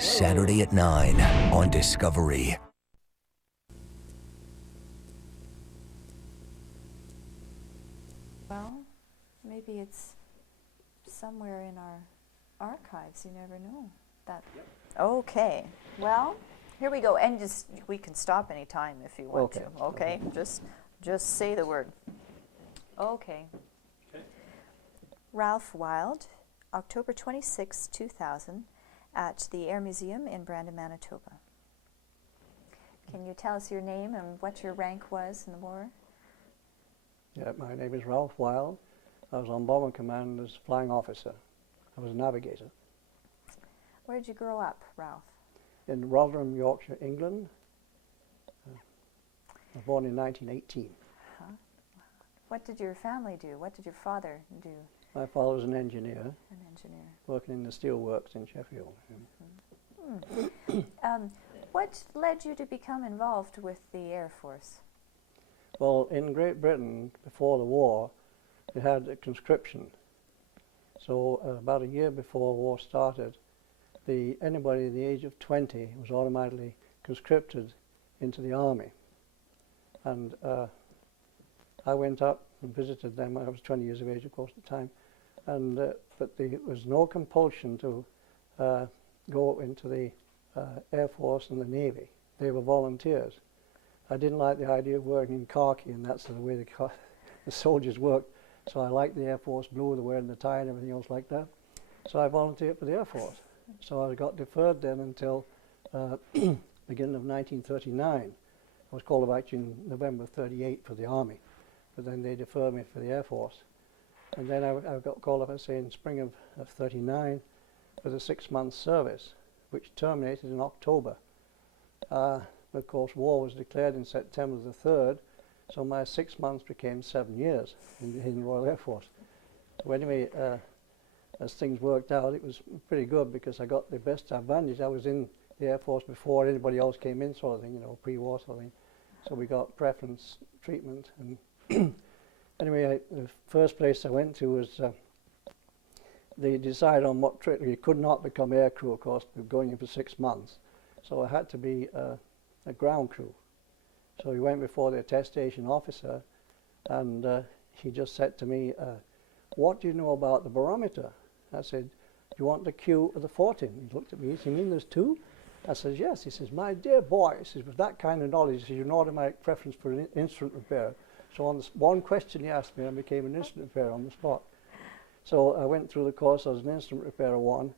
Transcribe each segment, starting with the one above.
Saturday at 9 on Discovery. Well, maybe it's somewhere in our archives. You never know. That. Okay. Well, here we go. And just we can stop any time if you want to. Okay. Just say the word. Okay. Ralph Wild, October 26, 2000, at the Air Museum in Brandon, Manitoba. Can you tell us your name and what your rank was in the war? Yeah, my name is Ralph Wild. I was on Bomber Command as flying officer. I was a navigator. Where did you grow up, Ralph? In Rotherham, Yorkshire, England. I was born in 1918. What did your family do? What did your father do? My father was an engineer. An engineer. Working in the steel works in Sheffield. What led you to become involved with the Air Force? Well, in Great Britain, before the war, they had a conscription. So about a year before the war started, anybody at the age of 20 was automatically conscripted into the army. And I went up and visited them. I was 20 years of age, of course, at the time. And but there was no compulsion to go into the Air Force and the Navy. They were volunteers. I didn't like the idea of working in khaki, and that's the way the soldiers worked. So I liked the Air Force blue, the wearing the tie and everything else like that. So I volunteered for the Air Force. So I got deferred then until beginning of 1939. I was called up actually in November 38 for the Army, but then they deferred me for the Air Force. And then I got called up, I say, in spring of 39 for the 6-month service, which terminated in October. Of course, war was declared in September the 3rd, so my 6 months became 7 years in the Royal Air Force. So anyway, as things worked out, it was pretty good because I got the best advantage. I was in the Air Force before anybody else came in, sort of thing, pre-war sort of thing. So we got preference treatment. And anyway, the first place I went to was, they decided on what trip. You could not become aircrew, of course, going in for 6 months. So I had to be a ground crew. So he went before the attestation officer, and he just said to me, what do you know about the barometer? I said, do you want the Q or the 14? He looked at me, he said, you mean there's two? I said, yes. He says, my dear boy, he says, with that kind of knowledge, he says, you're an automatic preference for an instrument repair. So on this one question he asked me, I became an instrument repairer on the spot. So I went through the course. I was an instrument repairer 1.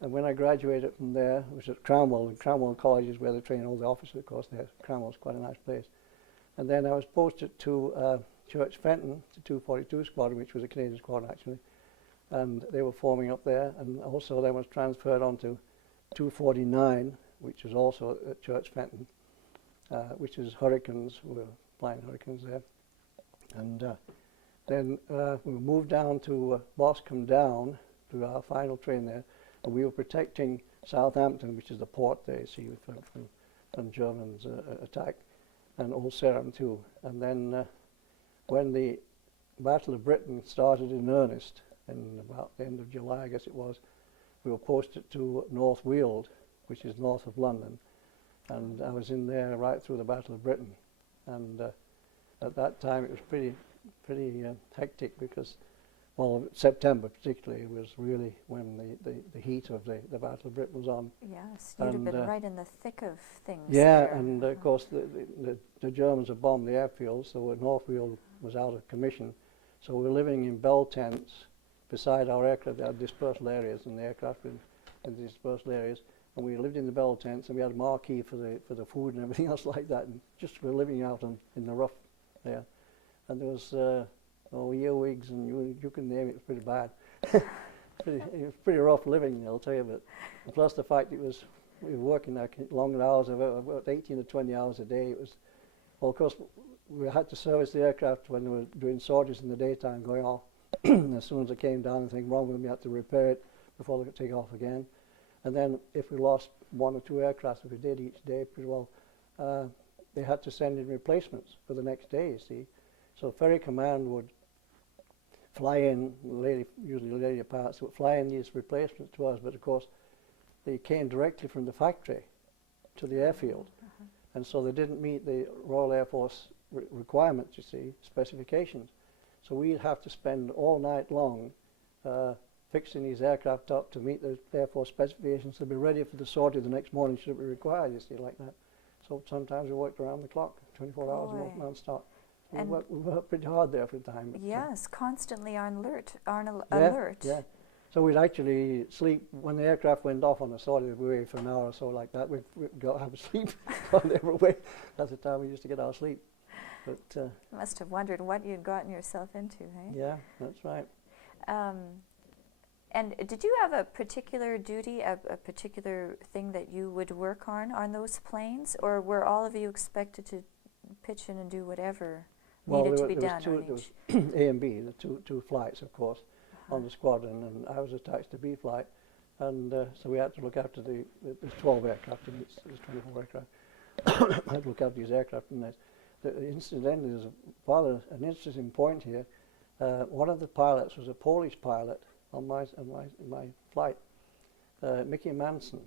And when I graduated from there, it was at Cranwell, and Cranwell College is where they train all the officers, of course. Cranwell's quite a nice place. And then I was posted to Church Fenton, the 242 Squadron, which was a Canadian squadron actually. And they were forming up there. And also then was transferred on to 249, which was also at Church Fenton, which is Hurricanes. We were flying Hurricanes there. And then we moved down to Boscombe Down to our final train there. And we were protecting Southampton, which is the port there, see, from Germans' attack, and Old Sarum too. And then when the Battle of Britain started in earnest, in about the end of July, I guess it was, we were posted to North Weald, which is north of London. And I was in there right through the Battle of Britain. And at that time it was pretty hectic because, well, September particularly was really when the heat of the Battle of Britain was on. Yes, you'd have been right in the thick of things. Yeah, there. and of course the Germans had bombed the airfields, so North Weald was out of commission. So we were living in bell tents beside our aircraft. They had dispersal areas, and the aircraft in the dispersal areas. And we lived in the bell tents, and we had a marquee for the food and everything else like that. And just we were living out in the rough there. And there was earwigs, and you can name it. It was pretty bad. It was pretty rough living, I'll tell you. But plus the fact we were working like long hours, about 18 to 20 hours a day. It was, well, of course, we had to service the aircraft when they were doing sorties in the daytime, going off. As soon as it came down, anything wrong with them, we had to repair it before they could take off again. And then if we lost 1 or 2 aircraft, if we did each day, pretty well, they had to send in replacements for the next day, you see. So Ferry Command would fly in, usually lady parts, would fly in these replacements to us, but of course they came directly from the factory to the airfield. And so they didn't meet the Royal Air Force requirements, you see, specifications. So we'd have to spend all night long fixing these aircraft up to meet the Air Force specifications to be ready for the sortie the next morning should it be required, you see, like that. So sometimes we worked around the clock, 24 hours non-stop. We worked pretty hard there for a time. Yes, constantly on alert. Yeah. So we'd actually sleep when the aircraft went off on a sortie. We'd be away for an hour or so like that. We'd go have a sleep while they were away. That's the time we used to get our sleep. But you must have wondered what you'd gotten yourself into, hey? Yeah, that's right. And did you have a particular duty, a particular thing that you would work on those planes, or were all of you expected to pitch in and do whatever needed to be done on each? There was A and B, the two flights, of course, on the squadron, and I was attached to B flight, and so we had to look after there's 12 aircraft, and there's 24 aircraft. I had to look after these aircraft, and incidentally, there's an interesting point here. One of the pilots was a Polish pilot on my flight, Mickey Manson,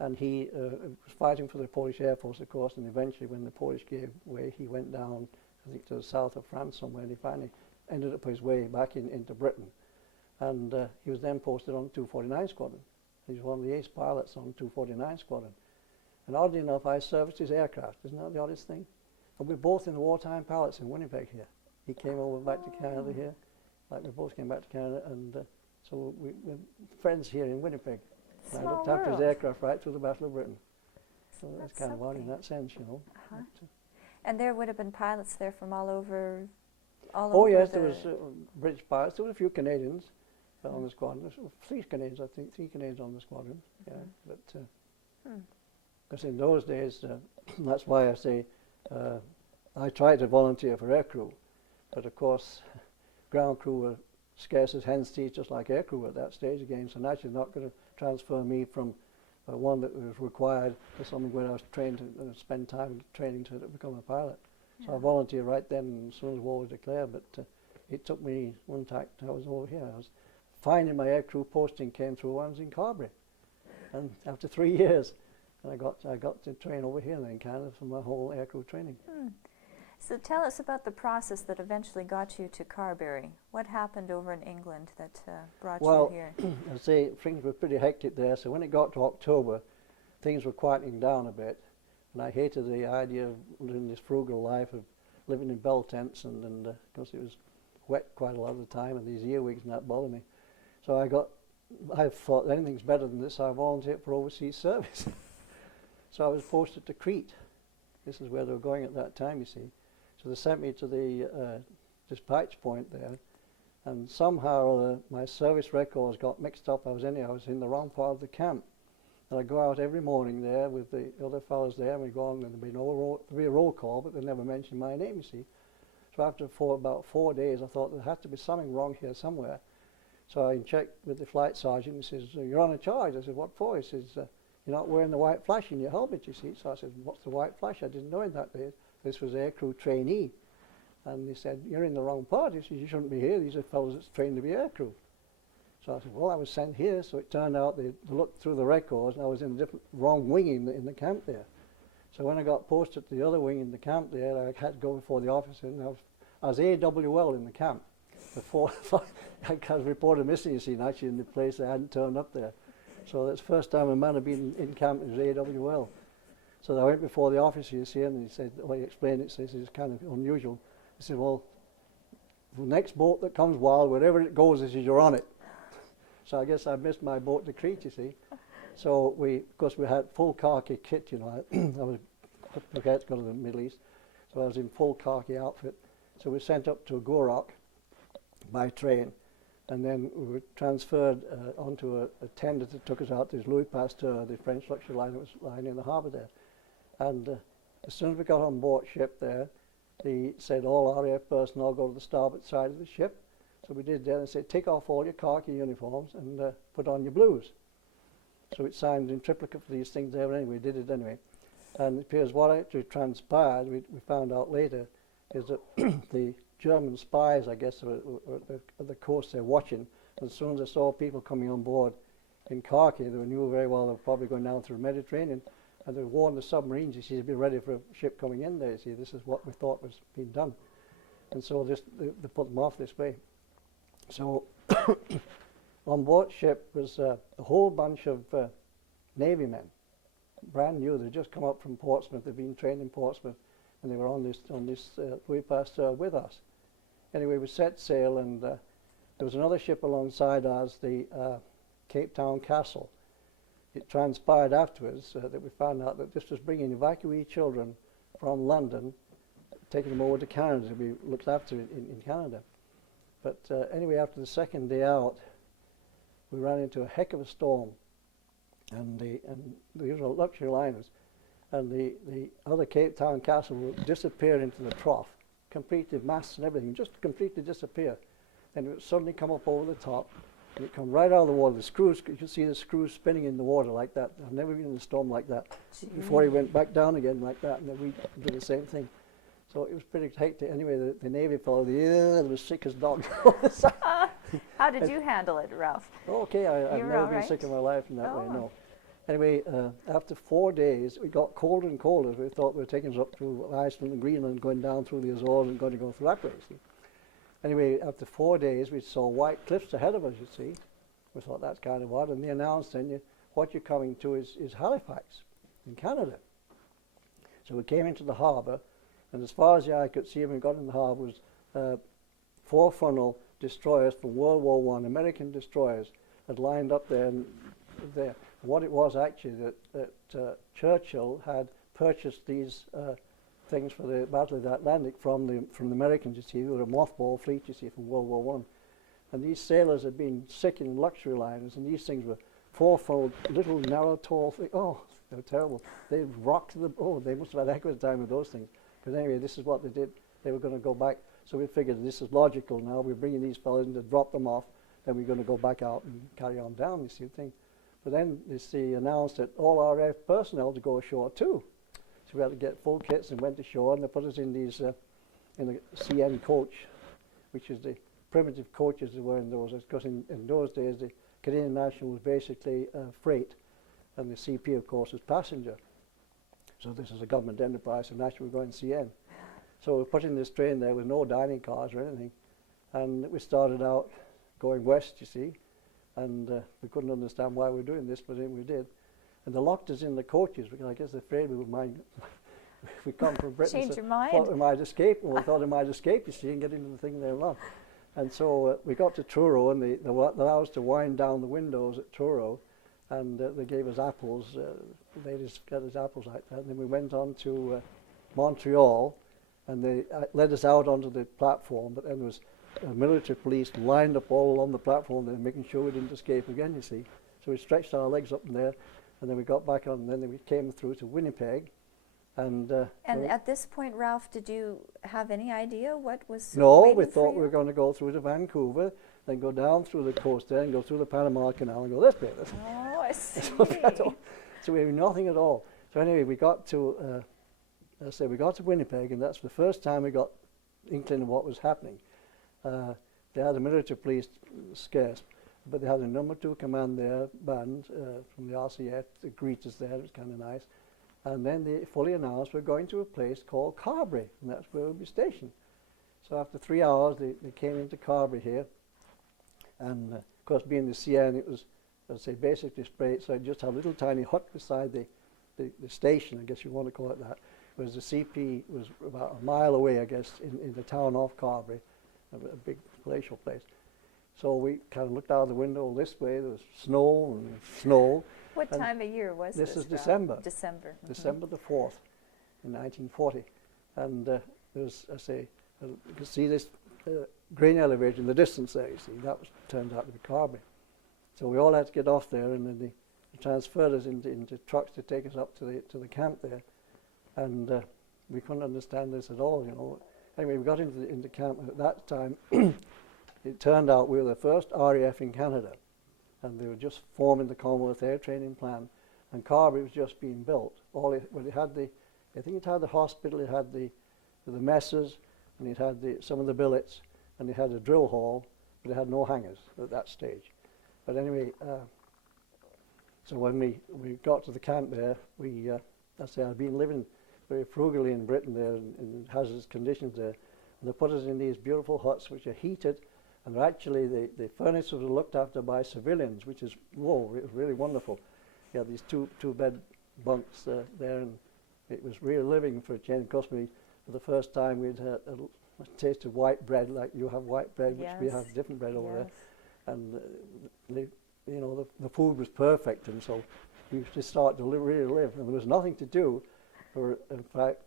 and he was fighting for the Polish Air Force, of course, and eventually when the Polish gave way, he went down, I think, to the south of France somewhere, and he finally ended up his way back into Britain. And he was then posted on the 249 Squadron. He was one of the ace pilots on the 249 Squadron. And oddly enough, I serviced his aircraft. Isn't that the oddest thing? And we're both in the wartime pilots in Winnipeg here. He came over back to Canada here, like we both came back to Canada, and so we're friends here in Winnipeg. And I looked after his aircraft right through the Battle of Britain. So that's kind of odd in that sense, you know. And there would have been pilots there from all over. Oh yes, there was British pilots. There were a few Canadians on the squadron. There were 3 Canadians, I think, 3 Canadians on the squadron. Yeah, but because in those days, that's why I say I tried to volunteer for aircrew, but of course, ground crew were scarce as hen's teeth, just like aircrew at that stage again. So naturally, not going to transfer me from one that was required to something where I was trained to spend time training to become a pilot. So I volunteered right then as soon as war was declared, but it took me one tack. I was over here. I was finding my aircrew posting came through when I was in Carberry, and after 3 years, and I got to train over here in Canada for my whole aircrew training. So tell us about the process that eventually got you to Carberry. What happened over in England that brought you here? Well, I'd say things were pretty hectic there. So when it got to October, things were quieting down a bit. And I hated the idea of living this frugal life of living in bell tents, and because it was wet quite a lot of the time, and these earwigs and that bothered me. So I thought anything's better than this. So I volunteered for overseas service. So I was posted to Crete. This is where they were going at that time, you see. So they sent me to the dispatch point there, and somehow my service records got mixed up. I was in the wrong part of the camp. And I go out every morning there with the other fellows there, and we go on, and there'd be a roll call, but they never mentioned my name, you see. So after about 4 days, I thought there had to be something wrong here somewhere. So I checked with the flight sergeant, and he says, "You're on a charge." I said, "What for?" He says, "You're not wearing the white flash in your helmet, you see." So I said, "What's the white flash?" I didn't know in that day. This was aircrew trainee. And he said, "You're in the wrong part." He says, "You shouldn't be here. These are fellows that's trained to be aircrew." So I said, "Well, I was sent here." So it turned out they looked through the records, and I was in a wrong wing in the camp there. So when I got posted to the other wing in the camp there, I had to go before the officer, and I was AWL in the camp. Before I was reported missing, you see, and actually in the place I hadn't turned up there. So that's the first time a man had been in camp, it was AWL. So I went before the officer, you see, and he said, well, he explained it, so he said, "It's kind of unusual." He said, "Well, the next boat that comes wild, wherever it goes, he says, you're on it." So I guess I missed my boat to Crete, you see. So of course we had full khaki kit, you know. I was prepared to go to the Middle East, so I was in full khaki outfit. So we were sent up to Gorok by train, and then we were transferred onto a tender that took us out to Louis Pasteur, the French luxury liner that was lying in the harbour there. And as soon as we got on board ship there, they said all our air personnel go to the starboard side of the ship. So we did that and said, take off all your khaki uniforms and put on your blues. So it signed in triplicate for these things there, but anyway, we did it anyway. And it appears what actually transpired, we found out later, is that the German spies, I guess, were at the coast there watching. As soon as they saw people coming on board, in Corky. They knew very well they were probably going down through the Mediterranean, and they warned the submarines, you see, to be ready for a ship coming in there. You see, this is what we thought was being done. And so they put them off this way. So on board ship was a whole bunch of Navy men, brand new. They'd just come up from Portsmouth. They'd been trained in Portsmouth, and they were on this way past with us. Anyway, we set sail, and there was another ship alongside us, the Cape Town Castle. It transpired afterwards that we found out that this was bringing evacuee children from London, taking them over to Canada to be looked after in Canada. But anyway, after the second day out, we ran into a heck of a storm, and these were luxury liners, and the other Cape Town Castle would disappear into the trough, completely, masts and everything, just completely disappear. And it would suddenly come up over the top, and it come right out of the water. The screws, you could see the screws spinning in the water like that. I've never been in a storm like that. Before he went back down again like that, and then we did the same thing. So it was pretty hectic. Anyway, the Navy fellow, they were sick as dogs. How did you handle it, Ralph? Okay, I've never been sick in my life in that way, no. Anyway, after 4 days, it got colder and colder. We thought we were taking us up to Iceland and Greenland, going down through the Azores and going to go through that way, see. Anyway, after 4 days, we saw white cliffs ahead of us, you see. We thought, that's kind of odd. And they announced then, what you're coming to is Halifax in Canada. So we came into the harbour, and as far as the eye could see when we got in the harbour was 4 funnel destroyers from World War I, American destroyers, had lined up there. And what it was actually that Churchill had purchased these things for the Battle of the Atlantic from the Americans, you see. They were a mothball fleet, you see, from World War I. And these sailors had been sick in luxury liners, and these things were 4-funnel, little, narrow, tall things. Oh, they were terrible. They rocked they must have had a heck of a time with those things. Because anyway, this is what they did. They were going to go back. So we figured this is logical now. We're bringing these fellows in to drop them off. Then we're going to go back out and carry on down, you see the thing. But then they announced that all RAF personnel to go ashore too. So we had to get full kits and went ashore, and they put us in these, in a CN coach, which is the primitive coaches they were in those days. Because in those days, the Canadian National was basically freight, and the CP, of course, was passenger. So this is a government enterprise, so naturally we're going CN. So we put in this train there with no dining cars or anything, and we started out going west, you see, and we couldn't understand why we were doing this, but then we did. And they locked us in the coaches because I guess they're afraid we would mind. We come from Britain. Change so your mind. Thought we might escape, and we thought we might escape, you see, and get into the thing there along. And so we got to Truro, and they allowed us to wind down the windows at Truro, and they gave us apples. They just got us apples like that. And then we went on to Montreal, and they led us out onto the platform, but then there was military police lined up all along the platform there, making sure we didn't escape again, you see. So we stretched our legs up in there, and then we got back on, and then we came through to Winnipeg. And at this point, Ralph, did you have any idea what was No, we thought we were going to go through to Vancouver, then go down through the coast there, and go through the Panama Canal, and go this way. Oh, I see. So we knew nothing at all. So anyway, we got to, we got to Winnipeg, and that's the first time we got inkling of what was happening. They had a military police, scarce, but they had a number 2 command there, band from the RCF to greet us there. It was kind of nice. And then they fully announced we're going to a place called Carberry, and that's where we'll be stationed. So after 3 hours, they came into Carberry here, and of course, being the CN, it was, I'd say, basically straight. So I just had a little tiny hut beside the station, I guess you want to call it that. Whereas the CP was about a mile away, I guess, in the town of Carberry, a big palatial place. So we kind of looked out of the window this way. There was snow and snow. What time of year was this? This is December. December. December the 4th, in 1940. And there was, I say, you can see this grain elevator in the distance there, you see. That turned out to be Carberry. So we all had to get off there, and then they transferred us into trucks to take us up to the camp there. And we couldn't understand this at all, you know. Anyway, we got into camp, and at that time, it turned out we were the first RAF in Canada, and they were just forming the Commonwealth Air Training Plan, and Carberry was just being built. It had I think it had the hospital, it had the messes, and it had some of the billets, and it had a drill hall, but it had no hangars at that stage. But anyway, So when we got to the camp there, I'd been living very frugally in Britain there in hazardous conditions there. And they put us in these beautiful huts which are heated, and actually the furnaces were looked after by civilians, which is, whoa, it was really wonderful. You had these two bed bunks there, and it was real living for a change. It cost me, for the first time, we'd had a taste of white bread, like you have white bread, which we have different bread over there. And the food was perfect, and so we just started to really live. And there was nothing to do, in fact,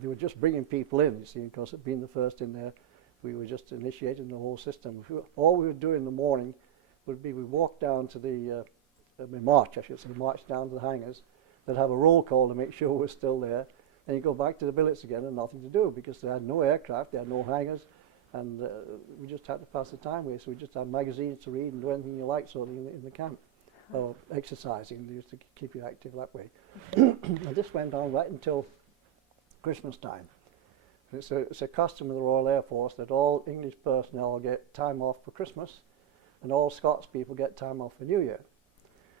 they were just bringing people in, you see, because it being the first in there, we were just initiating the whole system. All we would do in the morning would be we walk down to we march down to the hangars. They'd have a roll call to make sure we're still there. Then you go back to the billets again and nothing to do, because they had no aircraft, they had no hangars, and we just had to pass the time away. So we just had magazines to read and do anything you like sort of in the camp. Or exercising, they used to keep you active that way. And this went on right until Christmas time. It's a custom of the Royal Air Force that all English personnel get time off for Christmas, and all Scots people get time off for New Year.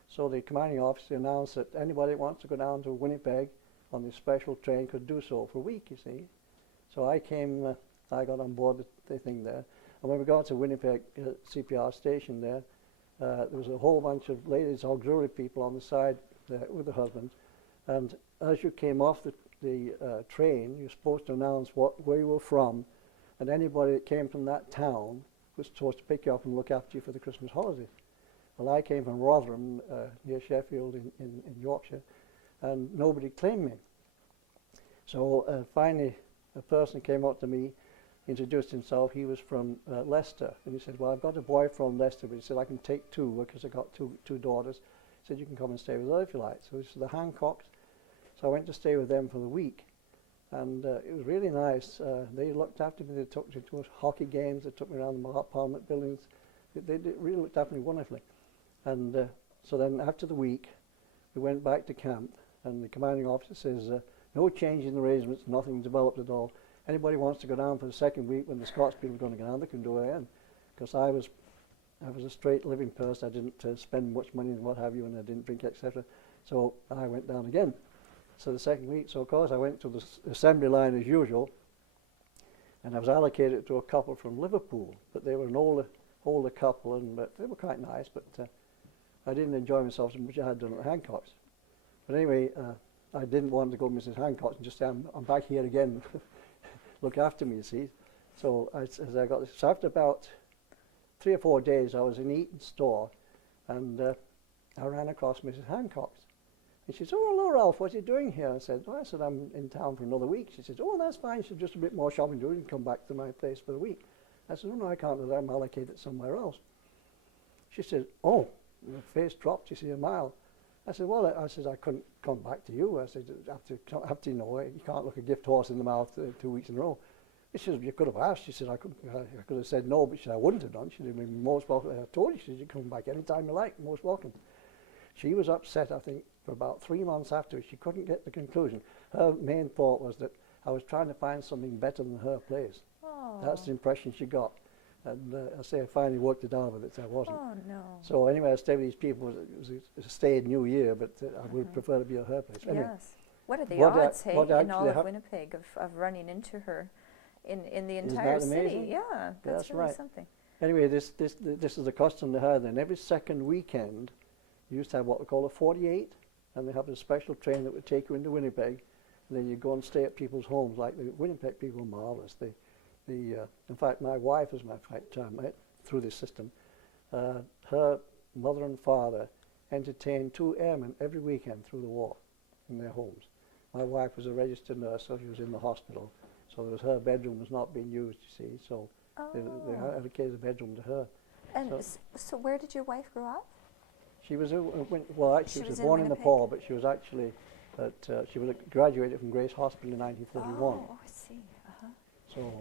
So the commanding officer announced that anybody that wants to go down to Winnipeg on this special train could do so for a week, you see. So I got on board the thing there. And when we got to Winnipeg CPR station there was a whole bunch of ladies, auxiliary people on the side there with the husbands. And as you came off the train, you're supposed to announce where you were from, and anybody that came from that town was supposed to pick you up and look after you for the Christmas holidays. Well, I came from Rotherham, near Sheffield in Yorkshire, and nobody claimed me. So finally, a person came up to me, introduced himself. He was from Leicester, and he said, well, I've got a boy from Leicester, but he said, I can take two, because I got two daughters. He said, you can come and stay with us if you like. So this is the Hancocks. So I went to stay with them for the week, and it was really nice. They looked after me. They took me to hockey games. They took me around the Parliament buildings. They really looked after me wonderfully. And so then after the week, we went back to camp, and the commanding officer says, no change in the arrangements, nothing developed at all. Anybody wants to go down for the second week when the Scots people are going to go down, they can do it again. Because I was a straight living person. I didn't spend much money and what have you, and I didn't drink, etc. So I went down again. So the second week, so of course I went to the assembly line as usual, and I was allocated to a couple from Liverpool, but they were an older couple, but they were quite nice, but I didn't enjoy myself as much as I had done at Hancocks. But anyway, I didn't want to go to Mrs. Hancock's and just say, I'm back here again, look after me, you see. So so after about 3 or 4 days, I was in Eaton store, and I ran across Mrs. Hancock's. And she said, oh, hello, Ralph, what are you doing here? I said, I'm in town for another week. She said, oh, that's fine. She said, just a bit more shopping to do and come back to my place for the week. I said, oh, no, I can't do that. I'm allocated somewhere else. She said, oh, her face dropped. She said, a mile. I said, well, I couldn't come back to you. I said, after you know, you can't look a gift horse in the mouth 2 weeks in a row. She said, you could have asked. She said, I could have said no, but she said, I wouldn't have done. She said, most welcome. I told you, she said, you come back anytime you like, most welcome. She was upset, I think, for about 3 months after. She couldn't get the conclusion. Her main thought was that I was trying to find something better than her place. Oh. That's the impression she got. And I finally worked it out with it, so I wasn't. Oh, no. So anyway, I stayed with these people. It was a stay in New Year, but I would prefer to be at her place. Anyway, Yes. What are the odds, hey, in all of Winnipeg of running into her in the entire city? Amazing? Yeah, that's really right. something. Anyway, this is a custom they had. And every second weekend, you used to have what we call a 48, and they have a special train that would take you into Winnipeg, and then you go and stay at people's homes. Like the Winnipeg people are marvelous. In fact, my wife, as a matter of fact, through this system, her mother and father entertained 2 airmen every weekend through the war in their homes. My wife was a registered nurse, so she was in the hospital. So her bedroom was not being used, you see. So they allocated a bedroom to her. And so where did your wife grow up? She was she was born in Nepal, but she was actually she was graduated from Grace Hospital in 1941. Oh, I see. Uh-huh. So,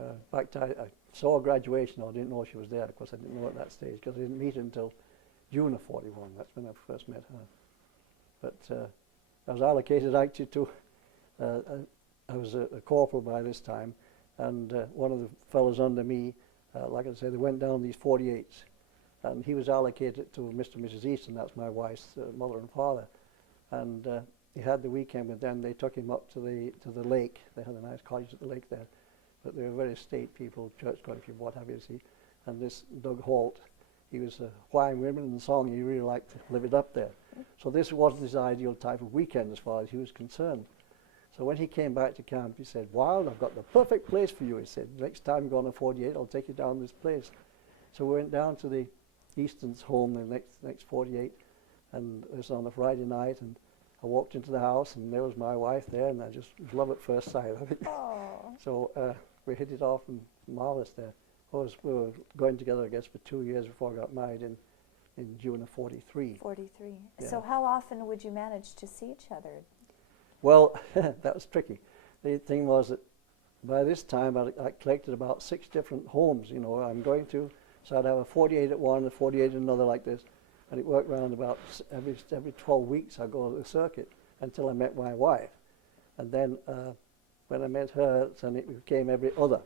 in fact, I saw her graduation. I didn't know she was there. Of course, I didn't know at that stage because I didn't meet her until June of 41. That's when I first met her. But I was allocated actually to. I was a corporal by this time, and one of the fellows under me, like I said, they went down these 48s, and he was allocated to Mr. and Mrs. Easton, that's my wife's mother and father, and he had the weekend with them. They took him up to the lake. They had a nice cottage at the lake there, but they were very state people, church-going people, what have you, see. And this Doug Holt, he was a Hawaiian women in the song. He really liked to live it up there. So this wasn't his ideal type of weekend as far as he was concerned. So when he came back to camp, he said, "Wild, I've got the perfect place for you." He said, "Next time you go on a 48, I'll take you down this place." So we went down to the Easton's home the next 48, and it was on a Friday night, and I walked into the house, and there was my wife there, and I just was love at first sight, I think. So we hit it off, and marvelous there. We were going together, I guess, for 2 years before I got married in June of 43. 43. Yeah. So how often would you manage to see each other? Well, that was tricky. The thing was that by this time I collected about 6 different homes, you know, I'm going to. So I'd have a 48 at one, a 48 at another like this, and it worked around about every 12 weeks I'd go to the circuit until I met my wife. And then when I met her, then it became every other.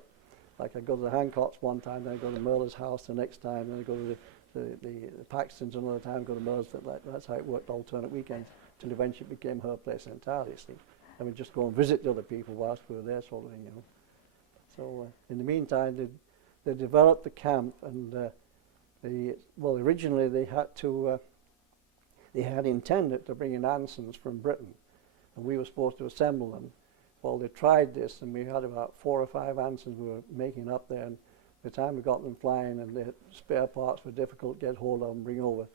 Like I'd go to the Hancocks one time, then I'd go to Merle's house the next time, then I'd go to the Paxtons another time, go to Merle's. That's how it worked, alternate weekends, till eventually it became her place entirely, see. And we'd just go and visit the other people whilst we were there, sort of thing, you know. So in the meantime, they developed the camp, and originally they had intended to bring in Ansons from Britain, and we were supposed to assemble them. Well, they tried this, and we had about 4 or 5 Ansons we were making up there, and by the time we got them flying, and the spare parts were difficult to get hold of and bring over,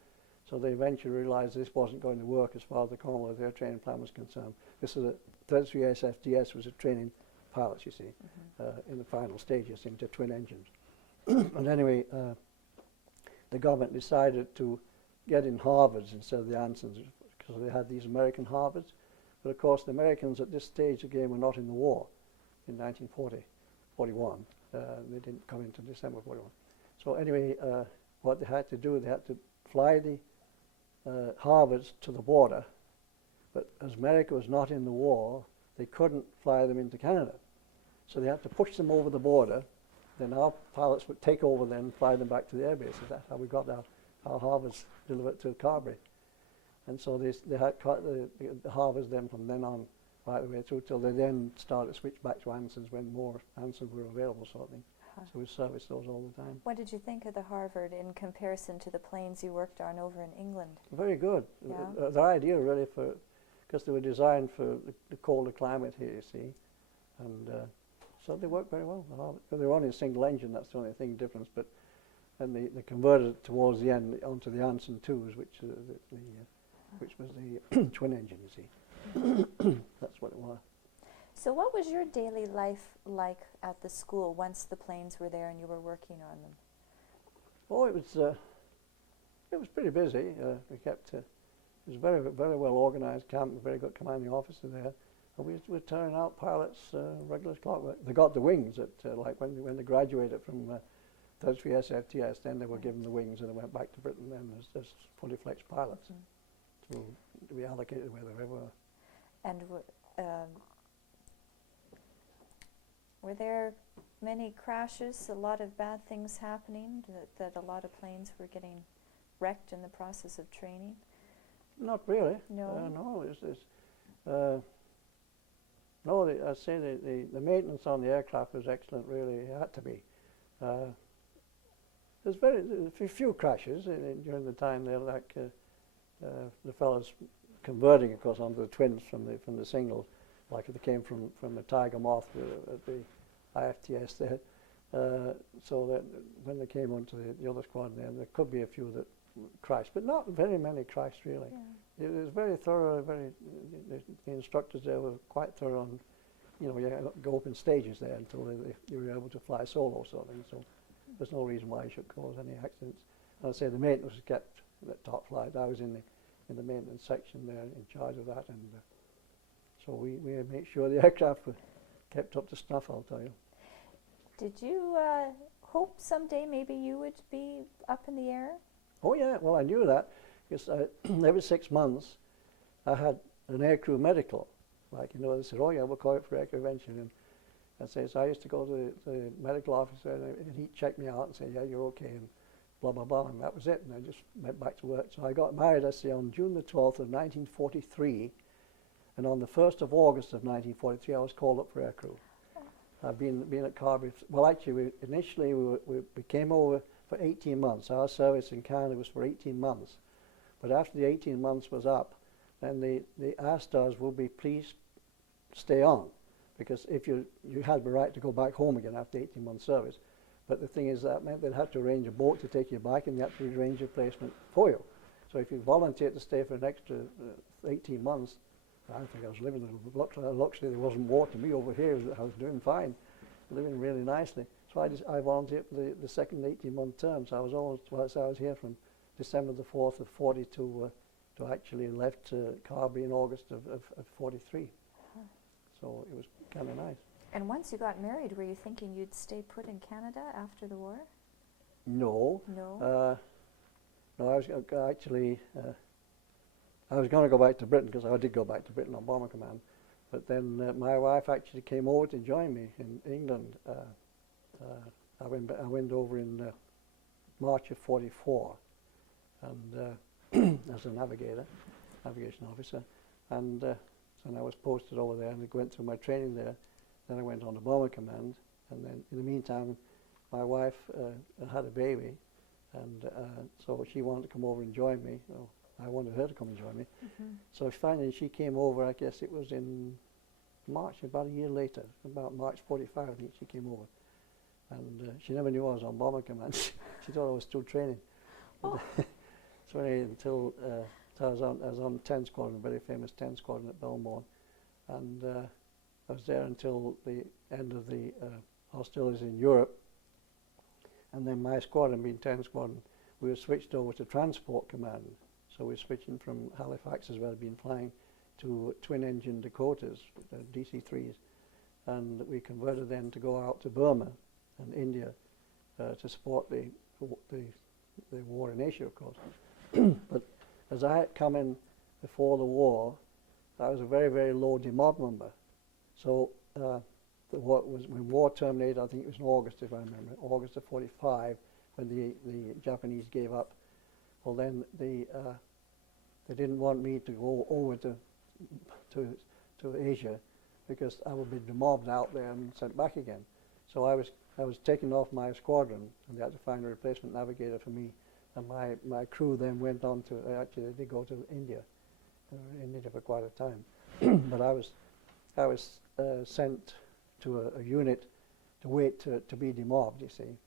so they eventually realized this wasn't going to work as far as the Commonwealth Air Training Plan was concerned. This is a 33 SFDS was a training pilots, you see, in the final stages into twin engines. And anyway, the government decided to get in Harvards instead of the Ansons, because they had these American Harvards. But of course, the Americans at this stage of the game were not in the war in 1941. They didn't come into December 41. So anyway, what they had to do, they had to fly the Harvards to the border. But as America was not in the war, they couldn't fly them into Canada. So they had to push them over the border. Then our pilots would take over then and fly them back to the air bases. That's how we got our Harvards delivered to Carberry. And so they had the Harvards then from then on right the way through till they then started to switch back to Ansons when more Ansons were available, sort of thing. So we serviced those all the time. What did you think of the Harvard in comparison to the planes you worked on over in England? Very good. Yeah. Their idea really because they were designed for the colder climate here, you see. And so they worked very well. Because they were only a single engine, that's the only difference. But and they converted it towards the end onto the Anson 2s, which was the twin engine, you see. That's what it was. So what was your daily life like at the school once the planes were there and you were working on them? Oh, it was pretty busy. We kept it was very very well organised camp, a very good commanding officer there, and we were turning out pilots regular clockwork. They got the wings at like when they graduated from 33 SFTS, then they were given the wings and they went back to Britain then as fully fledged pilots to be allocated where they were. And were there many crashes, a lot of bad things happening, that a lot of planes were getting wrecked in the process of training? Not really. No. No, I'd say the maintenance on the aircraft was excellent. Really, it had to be. There's a few crashes during the time there, like the fellows converting, of course, onto the twins from the singles, like they came from the Tiger Moth at the IFTS there. So that when they came onto the other squadron there could be a few that crashed, but not very many crashed really. Yeah. It was very thorough. The instructors there were quite thorough on, you go up in stages there until you were able to fly solo sort of thing. So there's no reason why you should cause any accidents. And I'd say the maintenance was kept at top flight. I was in the maintenance section there in charge of that, and so we made sure the aircraft were kept up to snuff, I'll tell you. Did you hope someday maybe you would be up in the air? Oh yeah, well I knew that, because every 6 months I had an aircrew medical. Like, they said, oh yeah, we'll call it for aircrew prevention. And so I used to go to the medical officer and he'd check me out and say, yeah, you're okay. blah, blah, blah, and that was it. And I just went back to work. So I got married, I say, on June the 12th of 1943. And on the 1st of August of 1943, I was called up for aircrew. I've been at Carberry. Well, actually, initially we came over for 18 months. Our service in Canada was for 18 months. But after the 18 months was up, then they asked us, "Will we please stay on?" Because if you had the right to go back home again after 18 months service. But the thing is, that meant they'd have to arrange a boat to take you back, and they had to arrange a replacement for you. So if you volunteered to stay for an extra 18 months, I think I was living in a luxury. There wasn't war to me over here. I was doing fine, living really nicely. So I volunteered for the second 18-month term. So I was here from December the 4th of 40 to actually left Carberry in August of 43. So it was kind of nice. And once you got married, were you thinking you'd stay put in Canada after the war? No. No? No, I was actually... I was going to go back to Britain, because I did go back to Britain on Bomber Command. But then my wife actually came over to join me in England. I went over in March of 44, and as a navigation officer. And I was posted over there, and I went through my training there. Then I went on to Bomber Command, and then in the meantime, my wife had a baby, and so she wanted to come over and join me. Well, I wanted her to come and join me. Mm-hmm. So finally she came over, I guess it was in March, about a year later, about March 45, I think she came over. And she never knew I was on Bomber Command. She thought I was still training. Oh. So anyway, until I was on 10 Squadron, very famous 10 Squadron at Belmore. And I was there until the end of the hostilities in Europe. And then my squadron, being 10 Squadron, we were switched over to Transport Command. So we're switching from Halifax, as well as been flying, to twin-engine Dakotas, DC-3s. And we converted then to go out to Burma and India to support the war in Asia, of course. But as I had come in before the war, that was a very, very low demob number. So when war terminated, I think it was in August, if I remember, August of 45, when the Japanese gave up. Well, then they didn't want me to go over to Asia, because I would be demobbed out there and sent back again. So I was taken off my squadron, and they had to find a replacement navigator for me. And my crew then went on to, actually they did go to India. They were in India for quite a time. But I was sent to a unit to wait to be demobbed, you see.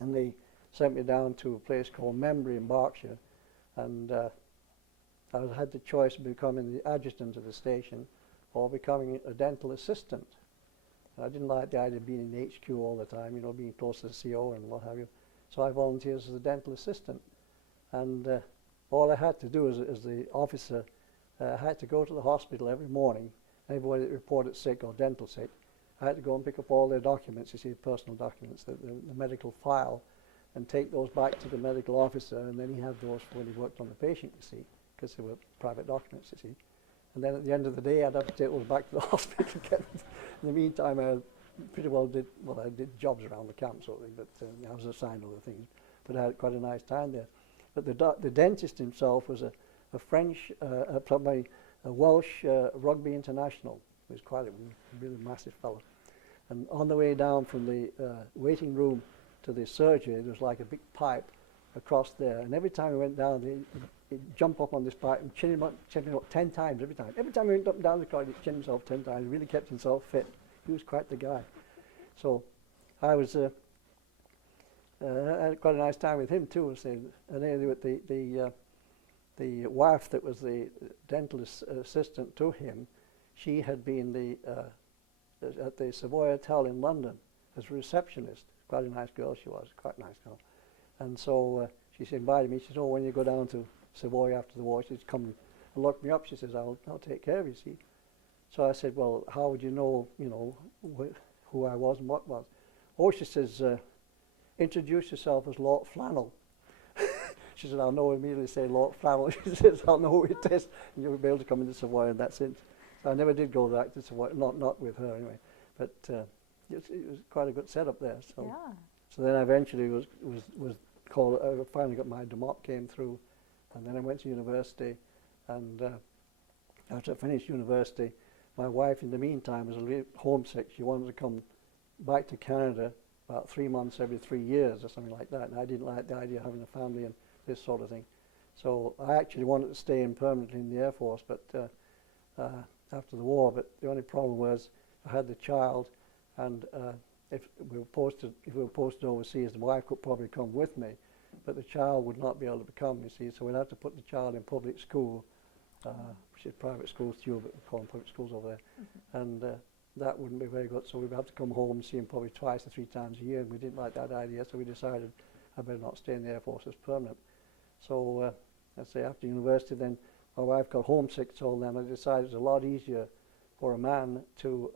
And they sent me down to a place called Membry in Berkshire, and I had the choice of becoming the adjutant of the station or becoming a dental assistant. And I didn't like the idea of being in HQ all the time, you know, being close to the CO and what have you. So I volunteered as a dental assistant. And all I had to do as the officer, I had to go to the hospital every morning. Everybody that reported sick or dental sick, I had to go and pick up all their documents, you see, personal documents, the medical file, and take those back to the medical officer, and then he had those for when he worked on the patient, you see, because they were private documents, you see. And then at the end of the day, I'd have to take those back to the hospital again. In the meantime, I pretty well did jobs around the camp, sort of thing, but I was assigned other things. But I had quite a nice time there. But the dentist himself was a French, probably a Welsh rugby international. He was quite a really massive fellow. And on the way down from the waiting room to the surgery, there was like a big pipe across there. And every time he went down, he'd jump up on this pipe and chin him up 10 times every time. Every time he went up and down the corridor, he'd chin himself 10 times. He really kept himself fit. He was quite the guy. So I was I had quite a nice time with him too. And anyway, the wife that was the dental assistant to him, she had been at the Savoy Hotel in London as a receptionist. Quite a nice girl she was, quite a nice girl. And so she invited me. She said, "Oh, when you go down to Savoy after the war," she said, "come and look me up." She says, I'll take care of you, see. So I said, "Well, how would you know, who I was and what was?" "Oh," she says, "introduce yourself as Lord Flannel." She said, "I'll know immediately say Lord Flannel." She says, "I'll know who it is, and you'll be able to come into Savoy," and that's it. So I never did go back to Savoy, not with her anyway. But it was quite a good setup there. So, Yeah. so then I eventually was I finally got my DeMock came through, and then I went to university, and after I finished university, my wife in the meantime was a little homesick. She wanted to come back to Canada about 3 months every 3 years or something like that, and I didn't like the idea of having a family and this sort of thing. So I actually wanted to stay in permanently in the Air Force, but after the war, but the only problem was I had the child, and if we were posted overseas, the wife could probably come with me, but the child would not be able to come, you see, so we'd have to put the child in public school, which is private schools too, but we call them public schools over there, and that wouldn't be very good, so we'd have to come home and see him probably 2 to 3 times a year, and we didn't like that idea, so we decided I better not stay in the Air Force as permanent. So let's say after university then, my wife got homesick, so then I decided it was a lot easier for a man to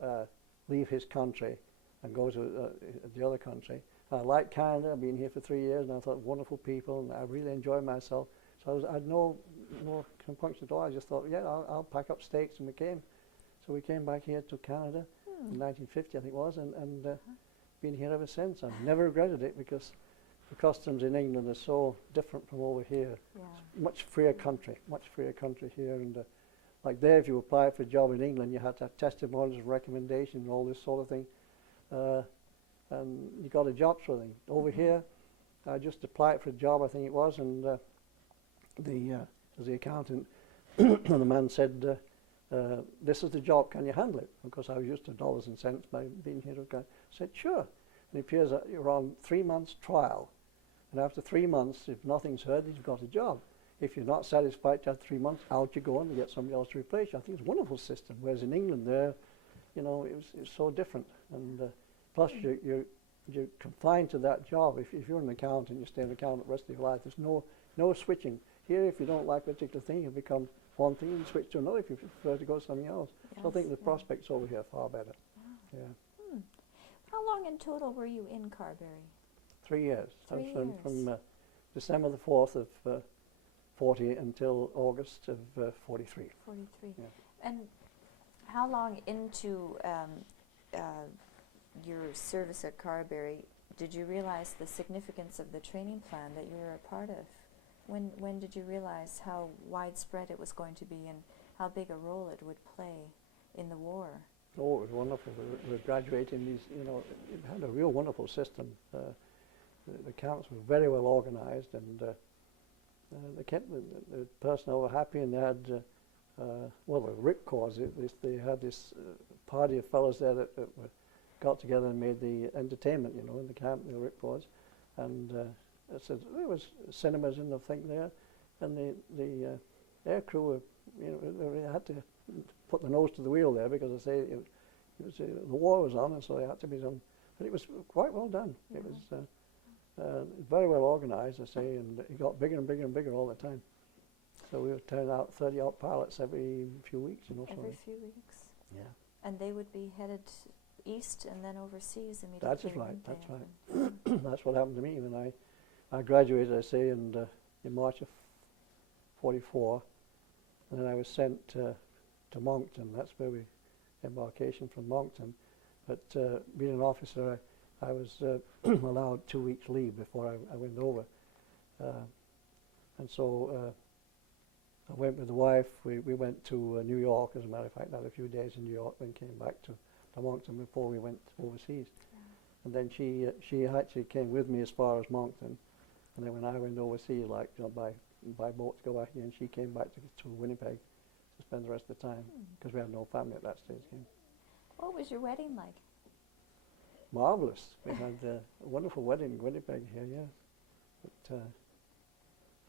leave his country and go to the other country. I liked Canada. I've been here for 3 years, and I thought wonderful people, and I really enjoyed myself. So I had no compunction at all. I just thought, yeah, I'll pack up stakes, and we came. So we came back here to Canada in 1950, I think it was, and been here ever since. I've never regretted it because the customs in England are so different from over here. Yeah. It's much freer country here, and like there, if you applied for a job in England, you had to have testimonials, recommendations, and all this sort of thing, and you got a job sort of thing. Over here, I just applied for a job, I think it was, and the accountant, and the man said, "This is the job. Can you handle it?" Because I was used to dollars and cents by being here. I said, "Sure." And it appears that you're on 3 months trial, and after 3 months, if nothing's heard, you've got a job. If you're not satisfied after 3 months, out you go and you get somebody else to replace you. I think it's a wonderful system. Whereas in England, there, you know, it's so different. And plus, you're confined to that job. If you're an accountant, you stay an accountant the rest of your life. There's no switching. Here, if you don't like a particular thing, you become one thing and switch to another if you prefer to go to something else. Yes, So I think the prospects over here are far better. Yeah. How long in total were you in Carberry? 3 years. 3 I was years. from December the 4th of 40 until August of 43. 43. Yeah. And how long into your service at Carberry did you realize the significance of the training plan that you were a part of? When did you realize how widespread it was going to be and how big a role it would play in the war? Oh, it was wonderful. We were graduating these, you know, it had a real wonderful system. The camps were very well organized, and they kept the personnel were happy, and they had, well, the RIP corps, they had this party of fellows there that got together and made the entertainment, you know, in the camp, the RIP corps. And I said, there was cinemas in the thing there, and the aircrew were, you know, they had to put the nose to the wheel there because I say it was the war was on, and so they had to be done. But it was quite well done. It was very well organized, I say, and it got bigger and bigger and bigger all the time. So we would turn out 30-odd pilots every few weeks, you know. Every few weeks. Yeah. And they would be headed east and then overseas immediately. That's right. That's right. That's what happened to me when I graduated, I say, in March of 44, and then I was sent to Moncton. That's where we embarkation from Moncton. But being an officer, I was allowed 2 weeks leave before I went over, and so I went with the wife. We went to New York, as a matter of fact. I had a few days in New York, then came back to Moncton before we went overseas. And then she actually came with me as far as Moncton, and then when I went overseas, like, you know, by boat to go back again, she came back to Winnipeg to spend the rest of the time because we had no family at that stage. What was your wedding like? Marvelous. We had a wonderful wedding in Winnipeg here, yeah. But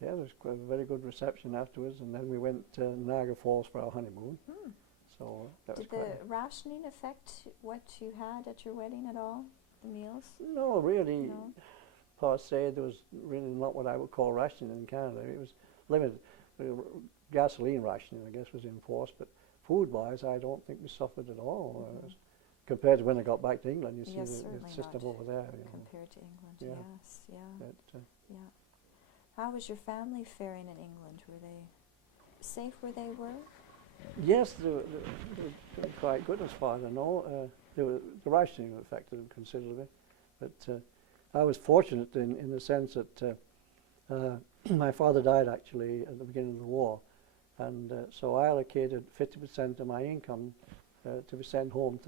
yeah, there was a very good reception afterwards, and then we went to Niagara Falls for our honeymoon. So that was Did the rationing affect what you had at your wedding at all? The meals? No, really. No? Per se, there was really not what I would call rationing in Canada. It was limited. Gasoline rationing, I guess, was enforced, but food-wise, I don't think we suffered at all. Compared to when I got back to England, you see the system over there. Compared to England, Yeah. yes, yeah. But, Yeah. How was your family faring in England? Were they safe where they were? yes, they were quite good as far as I know. The rationing affected them considerably, but I was fortunate in the sense that My father died actually at the beginning of the war, and so I allocated 50% of my income to be sent home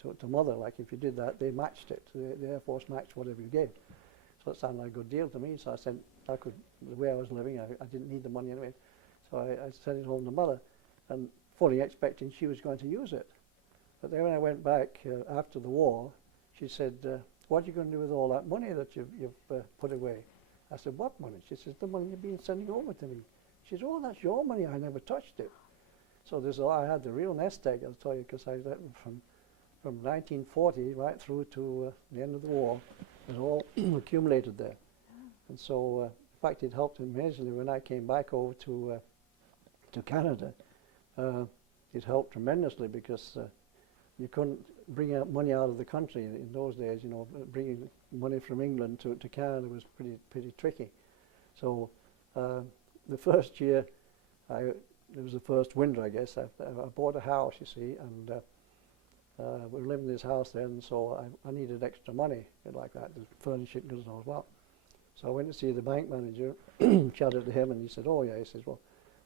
to mother. Like if you did that, they matched it. The Air Force matched whatever you gave. So it sounded like a good deal to me. So I said the way I was living, I didn't need the money anyway. So I sent it home to mother, and fully expecting she was going to use it. But then when I went back after the war, she said, "What are you going to do with all that money that you've put away?" I said, "What money?" She says, "The money you've been sending over to me." She says, "Oh, that's your money. I never touched it." So I had the real nest egg, I'll tell you, because I from 1940 right through to the end of the war, it was all accumulated there. And so, in fact, it helped immensely when I came back over to Canada. It helped tremendously because you couldn't bring out money out of the country in those days. You know, bringing money from England to Canada was pretty tricky. So the first year, it was the first winter, I guess. I bought a house, you see, and we were living in this house then, and so I needed extra money like that, to furnish it and all as well. So I went to see the bank manager, chatted to him, and he said, "Oh yeah," he says, "well,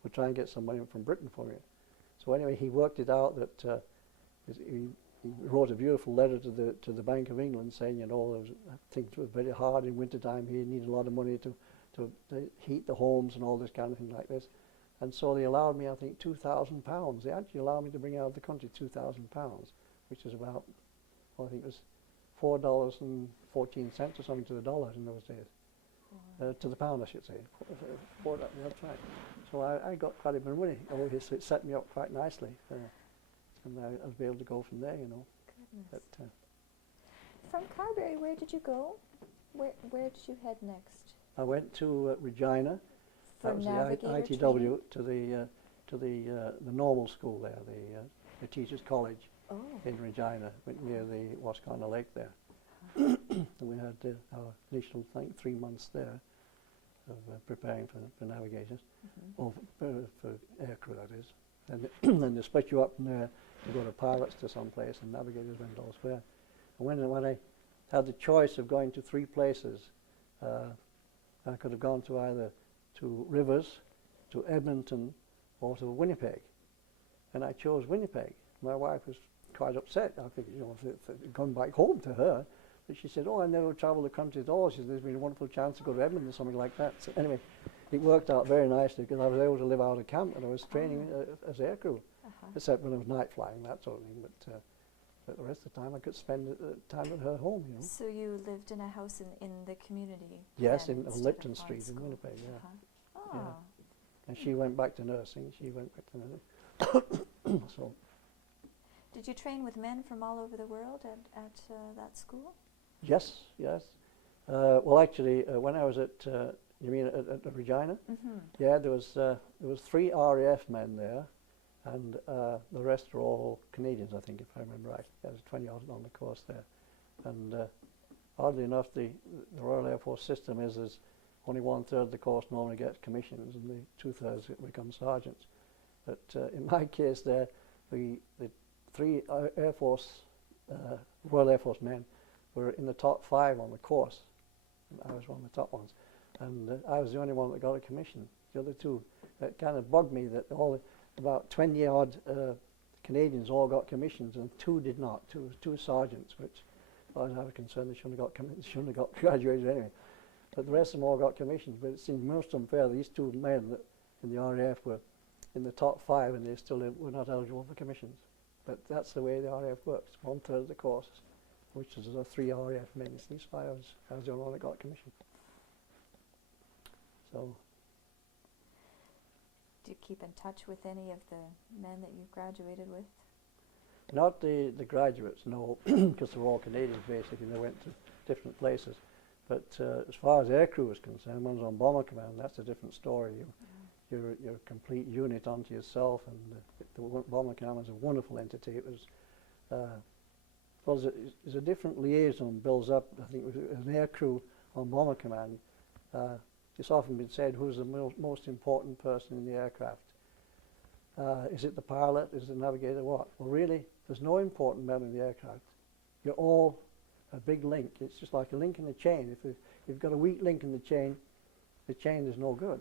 we'll try and get some money from Britain for you." So anyway, he worked it out that he wrote a beautiful letter to the Bank of England saying, you know, things were very hard in winter time. He needed a lot of money to heat the homes and all this kind of thing like this. And so they allowed me, I think, £2,000. They actually allowed me to bring out of the country £2,000, which is about, well, I think it was $4.14 or something to the dollar in those days. To the pound, I should say. That's right. So I got quite a bit of money. It set me up quite nicely. And I was able to go from there, you know. Goodness. But, from Carberry, where did you go? Where did you head next? I went to Regina. For That was the navigator ITW to the normal school there, the Teachers College in Regina, near the Wascana Lake there. And we had our initial, I think, 3 months there of preparing for navigators, or for aircrew, that is. And then they split you up from there to go to pilots to some place, and navigators went elsewhere. And when I had the choice of going to 3 places, I could have gone to either to Rivers, to Edmonton, or to Winnipeg. And I chose Winnipeg. My wife was quite upset. I think, you know, gone back home to her. But she said, "Oh, I never traveled the country at all." She said, "There's been a wonderful chance to go to Edmonton," or something like that. So anyway, it worked out very nicely because I was able to live out of camp and I was training as aircrew, except when I was night flying, that sort of thing. But the rest of the time I could spend time at her home, you know. So you lived in a house in the community? Yes, then, on Lipton Street in Winnipeg, yeah. Oh. Yeah. And she went back to nursing. So. Did you train with men from all over the world at that school? Yes. Well, actually, when I was at, you mean at Regina? Yeah, there was 3 RAF men there, and the rest were all Canadians, I think, if I remember right. There was 20 odd on the course there, and oddly enough, the Royal Air Force system is only 1/3 of the course normally gets commissions, and the 2/3 become sergeants. But in my case, there, the 3 Air Force, Royal Air Force men were in the top 5 on the course. I was one of the top ones, and I was the only one that got a commission. The other 2, that kind of bugged me that about 20 odd Canadians all got commissions, and 2 did not. 2 sergeants, which, as far as I was concerned, they shouldn't have got graduated anyway. But the rest of them all got commissions. But it seemed most unfair. These 2 men that in the RAF were in the top 5, and they still were not eligible for commissions. But that's the way the RAF works. 1/3 of the course, which is the 3 RAF men. These 5 I was the only one that got commissioned. So. Do you keep in touch with any of the men that you graduated with? Not the graduates, no, because they're all Canadians basically. They went to different places. But as far as aircrew is concerned, one's on Bomber Command. That's a different story. You're a complete unit unto yourself, and the Bomber Command was a wonderful entity. It was there's a different liaison builds up. I think with an aircrew on Bomber Command. It's often been said, who's the most important person in the aircraft? Is it the pilot? Is it the navigator? What? Well, really, there's no important man in the aircraft. You're all a big link. It's just like a link in the chain. If you've got a weak link in the chain, the change is no good.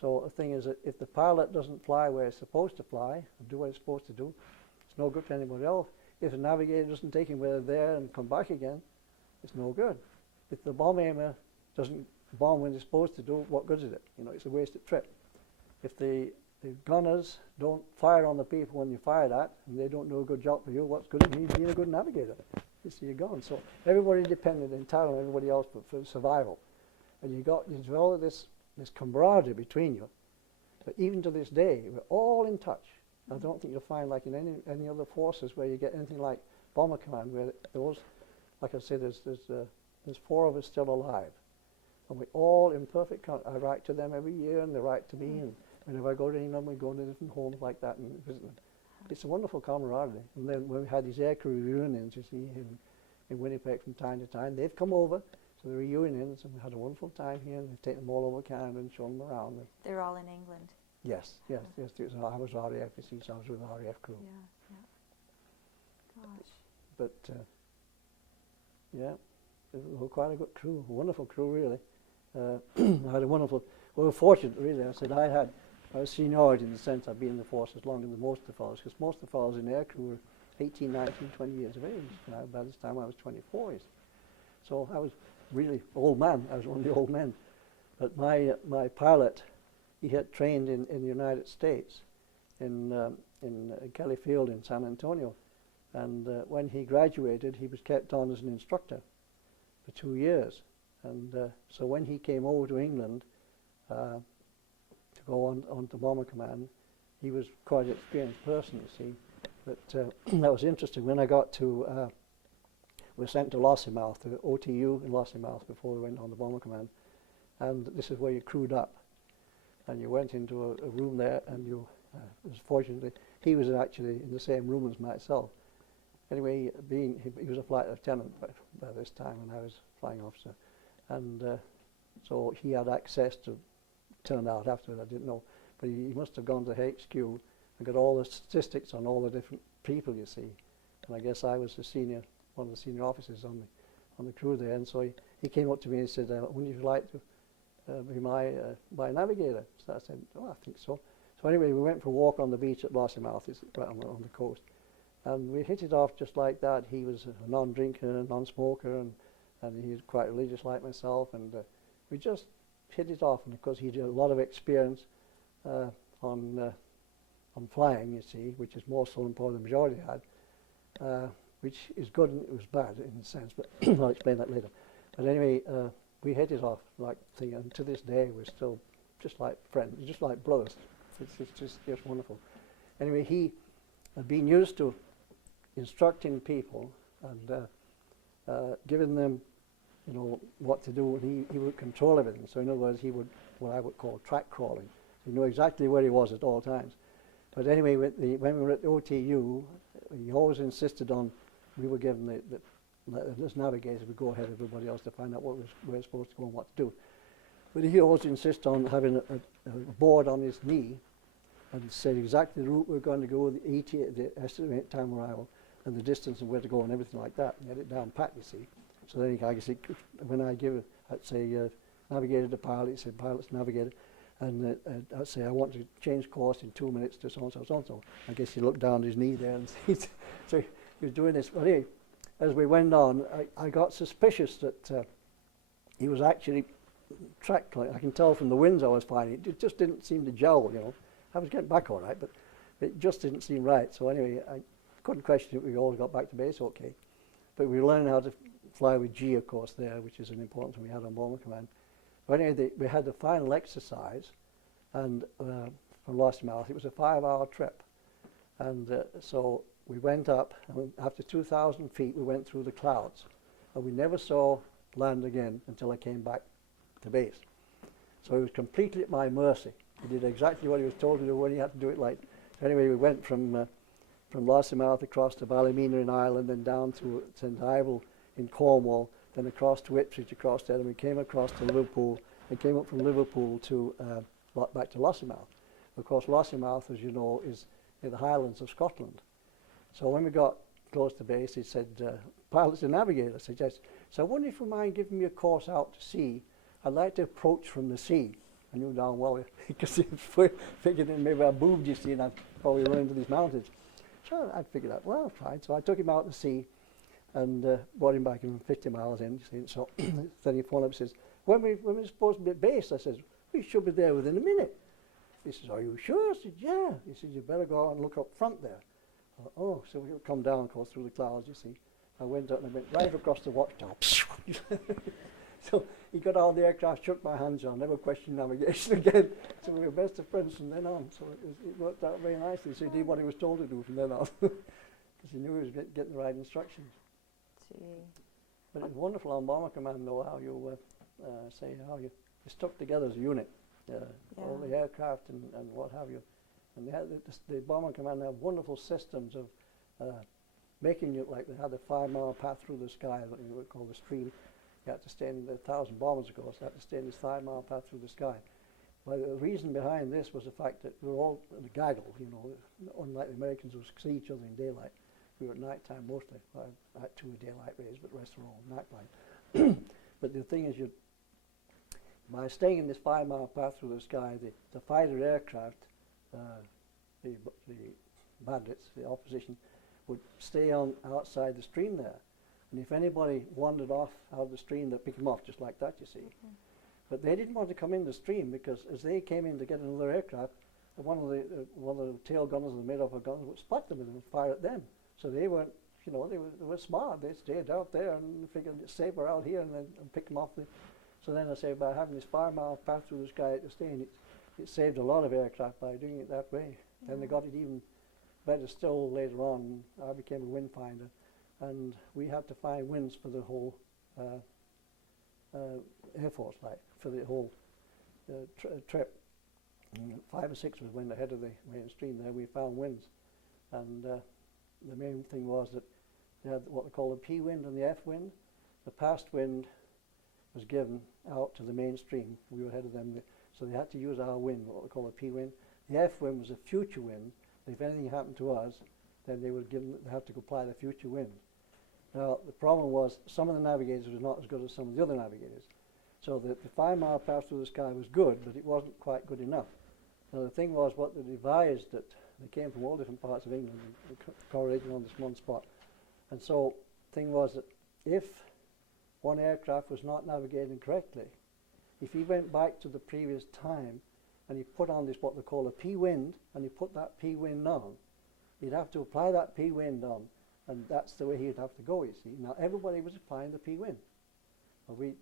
So the thing is that if the pilot doesn't fly where it's supposed to fly and do what it's supposed to do, it's no good to anybody else. If the navigator doesn't take him where they're there and come back again, it's no good. If the bomb aimer doesn't bomb when it's supposed to do, what good is it? You know, it's a wasted trip. If the gunners don't fire on the people when you fired at, and they don't do a good job for you, what's good at me being a good navigator? You see, you're gone. So everybody depended entirely on everybody else for survival. And you develop this camaraderie between you. But even to this day, we're all in touch. I don't think you'll find, like in any other forces, where you get anything like Bomber Command, where those, like I said, there's 4 of us still alive. And we're all in perfect contact. I write to them every year, and they write to me. And whenever I go to England, we go to different homes like that and visit them. It's a wonderful camaraderie. And then when we had these aircrew reunions, you see, in Winnipeg from time to time, they've come over to the reunions, and we had a wonderful time here, and we've taken them all over Canada and shown them around. They're all in England. Yes. I was RAF, you see, so I was with the RAF crew. Yeah. Gosh. But, yeah, we were quite a good crew, a wonderful crew, really. I had a wonderful, we were fortunate, really. I was seniority in the sense I'd been in the force as longer than most of the fellows, because most of the fellows in air crew were 18, 19, 20 years of age. By this time I was 24 years. So I was really old man. I was one of the old men. But my pilot, he had trained in the United States, in Kelly Field in San Antonio. And when he graduated, he was kept on as an instructor for 2 years. And so when he came over to England to go on to Bomber Command, he was quite an experienced person, you see. But that was interesting. When I got to, we were sent to Lossiemouth, the OTU in Lossiemouth before we went on the Bomber Command. And this is where you crewed up. And you went into a room there, and you, fortunately, he was actually in the same room as myself. Anyway, he was a flight lieutenant by this time, and I was flying officer. And so he had access to, turned out afterwards, I didn't know, but he must have gone to HQ and got all the statistics on all the different people, you see. And I guess I was one of the senior officers on the crew there, and so he came up to me and said, wouldn't you like to be my navigator? So I said, oh, I think so. So anyway, we went for a walk on the beach at Lossiemouth, it's right on the coast. And we hit it off just like that. He was a non-drinker, non-smoker, and he was quite religious like myself, and we just hit it off. And of course, he had a lot of experience on flying, you see, which is more so than probably the majority had, which is good and it was bad in a sense, but I'll explain that later. But anyway, we hit it off like thing, and to this day we're still just like friends, just like brothers. It's just wonderful. Anyway, he had been used to instructing people and giving them, you know, what to do, and he would control everything. So in other words, he would, what I would call track crawling. He knew exactly where he was at all times. But anyway, when we were at the OTU, he always insisted on, we were given as navigators, we go ahead of everybody else to find out where we're supposed to go and what to do. But he always insisted on having a board on his knee and said exactly the route we're going to go, the ETA, the estimated time arrival, and the distance and where to go and everything like that. And he had it down pat, you see. So then I guess when I give, I'd say navigator to pilot, he said pilot's navigator, and I'd say I want to change course in 2 minutes to so-and-so, so-and-so. I guess he looked down his knee there and so he was doing this. But anyway, as we went on, I got suspicious that he was actually track crawling. I can tell from the winds I was flying, it just didn't seem to gel, you know. I was getting back all right, but it just didn't seem right. So anyway, I couldn't question it. We all got back to base okay. But we learned how to fly with G, of course, there, which is an important thing we had on Bomber Command. But anyway, we had the final exercise, and from Lossiemouth, it was a 5-hour trip. And so we went up, and after 2,000 feet, we went through the clouds. And we never saw land again until I came back to base. So he was completely at my mercy. He did exactly what he was told to do when he had to do it like. So anyway, we went from Lossiemouth across to Ballymena in Ireland, then down to St. Ivel in Cornwall, then across to Ipswich, across there, and we came across to Liverpool, and came up from Liverpool to back to Lossiemouth. Of course, Lossiemouth, as you know, is in the Highlands of Scotland. So when we got close to base, he said, pilot's a navigator. I said, yes. So I wonder if you mind giving me a course out to sea I'd like to approach from the sea. I knew darn well because he figured in maybe I moved, you see, and I'd probably run into these mountains. So I figured out, well, fine. So I took him out to sea and brought him back in 50 miles in. You see. So then he phoned up and says, when we supposed to be at base? I says, we should be there within a minute. He says, are you sure? I said, yeah. He said, you better go out and look up front there. Oh, so we'll come down, of course, through the clouds, you see. I went up and I went right across the watchtower. So he got out of the aircraft, shook my hands on, never questioned navigation again. So we were best of friends from then on. So it worked out very nicely. So he did what he was told to do from then on, because he knew he was getting the right instructions. Gee. But it's wonderful on Bomber Command, though, how you how you stuck together as a unit, all the aircraft and what have you. And they had the Bomber Command had wonderful systems of making it like they had a 5-mile path through the sky, what you would call the stream. You had to stay in 1,000 bombers, of course, they had to stay in this 5-mile path through the sky. Well, the reason behind this was the fact that we were all in a gaggle, you know, unlike the Americans who see each other in daylight. We were at night time mostly. Well, I had 2 daylight rays, but the rest were all night time. But the thing is, by staying in this 5-mile path through the sky, the fighter aircraft, the bandits, the opposition, would stay on outside the stream there. And if anybody wandered off out of the stream, they'd pick them off just like that, you see. Mm-hmm. But they didn't want to come in the stream because as they came in to get another aircraft, one of the tail gunners and the mid-upper gunners would spot them and would fire at them. So they weren't, you know, they were smart. They stayed out there and figured it's safer out here and then pick them off. So then I say by having this 5-mile path through the sky to stay in, it saved a lot of aircraft by doing it that way. Yeah. Then they got it even better still later on. I became a wind finder. And we had to find winds for the whole Air Force, like, for the whole trip. And 5 or 6 was wind ahead of the mainstream there. We found winds. And the main thing was that they had what they call the P wind and the F wind. The past wind was given out to the mainstream. We were ahead of them. So they had to use our wind, what we call the P wind. The F wind was a future wind. If anything happened to us, then they had to apply the future wind. Now, the problem was some of the navigators were not as good as some of the other navigators. So the 5-mile path through the sky was good, but it wasn't quite good enough. Now, the thing was what they devised, that they came from all different parts of England and correlated on this one spot. And so the thing was that if one aircraft was not navigating correctly, if he went back to the previous time and he put on this what they call a P wind, and he put that P wind on, he'd have to apply that P wind on, and that's the way he'd have to go, you see. Now, everybody was applying the P wind. Well,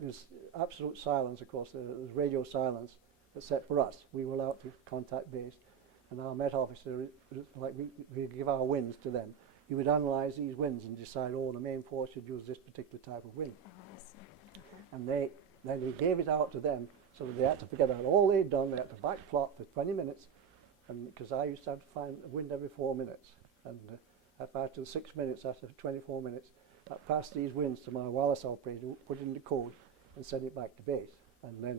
there's absolute silence, of course. There's radio silence, except for us. We were allowed to contact base, and our Met officer, like we give our winds to them. He would analyze these winds and decide, oh, the main force should use this particular type of wind. Oh, I see. Okay. And then he gave it out to them, so that they had to forget out all they'd done. They had to back plot for 20 minutes, and because I used to have to find a wind every 4 minutes, and after 6 minutes, after 24 minutes, I passed these winds to my wireless operator, who put it in the code, and sent it back to base. And then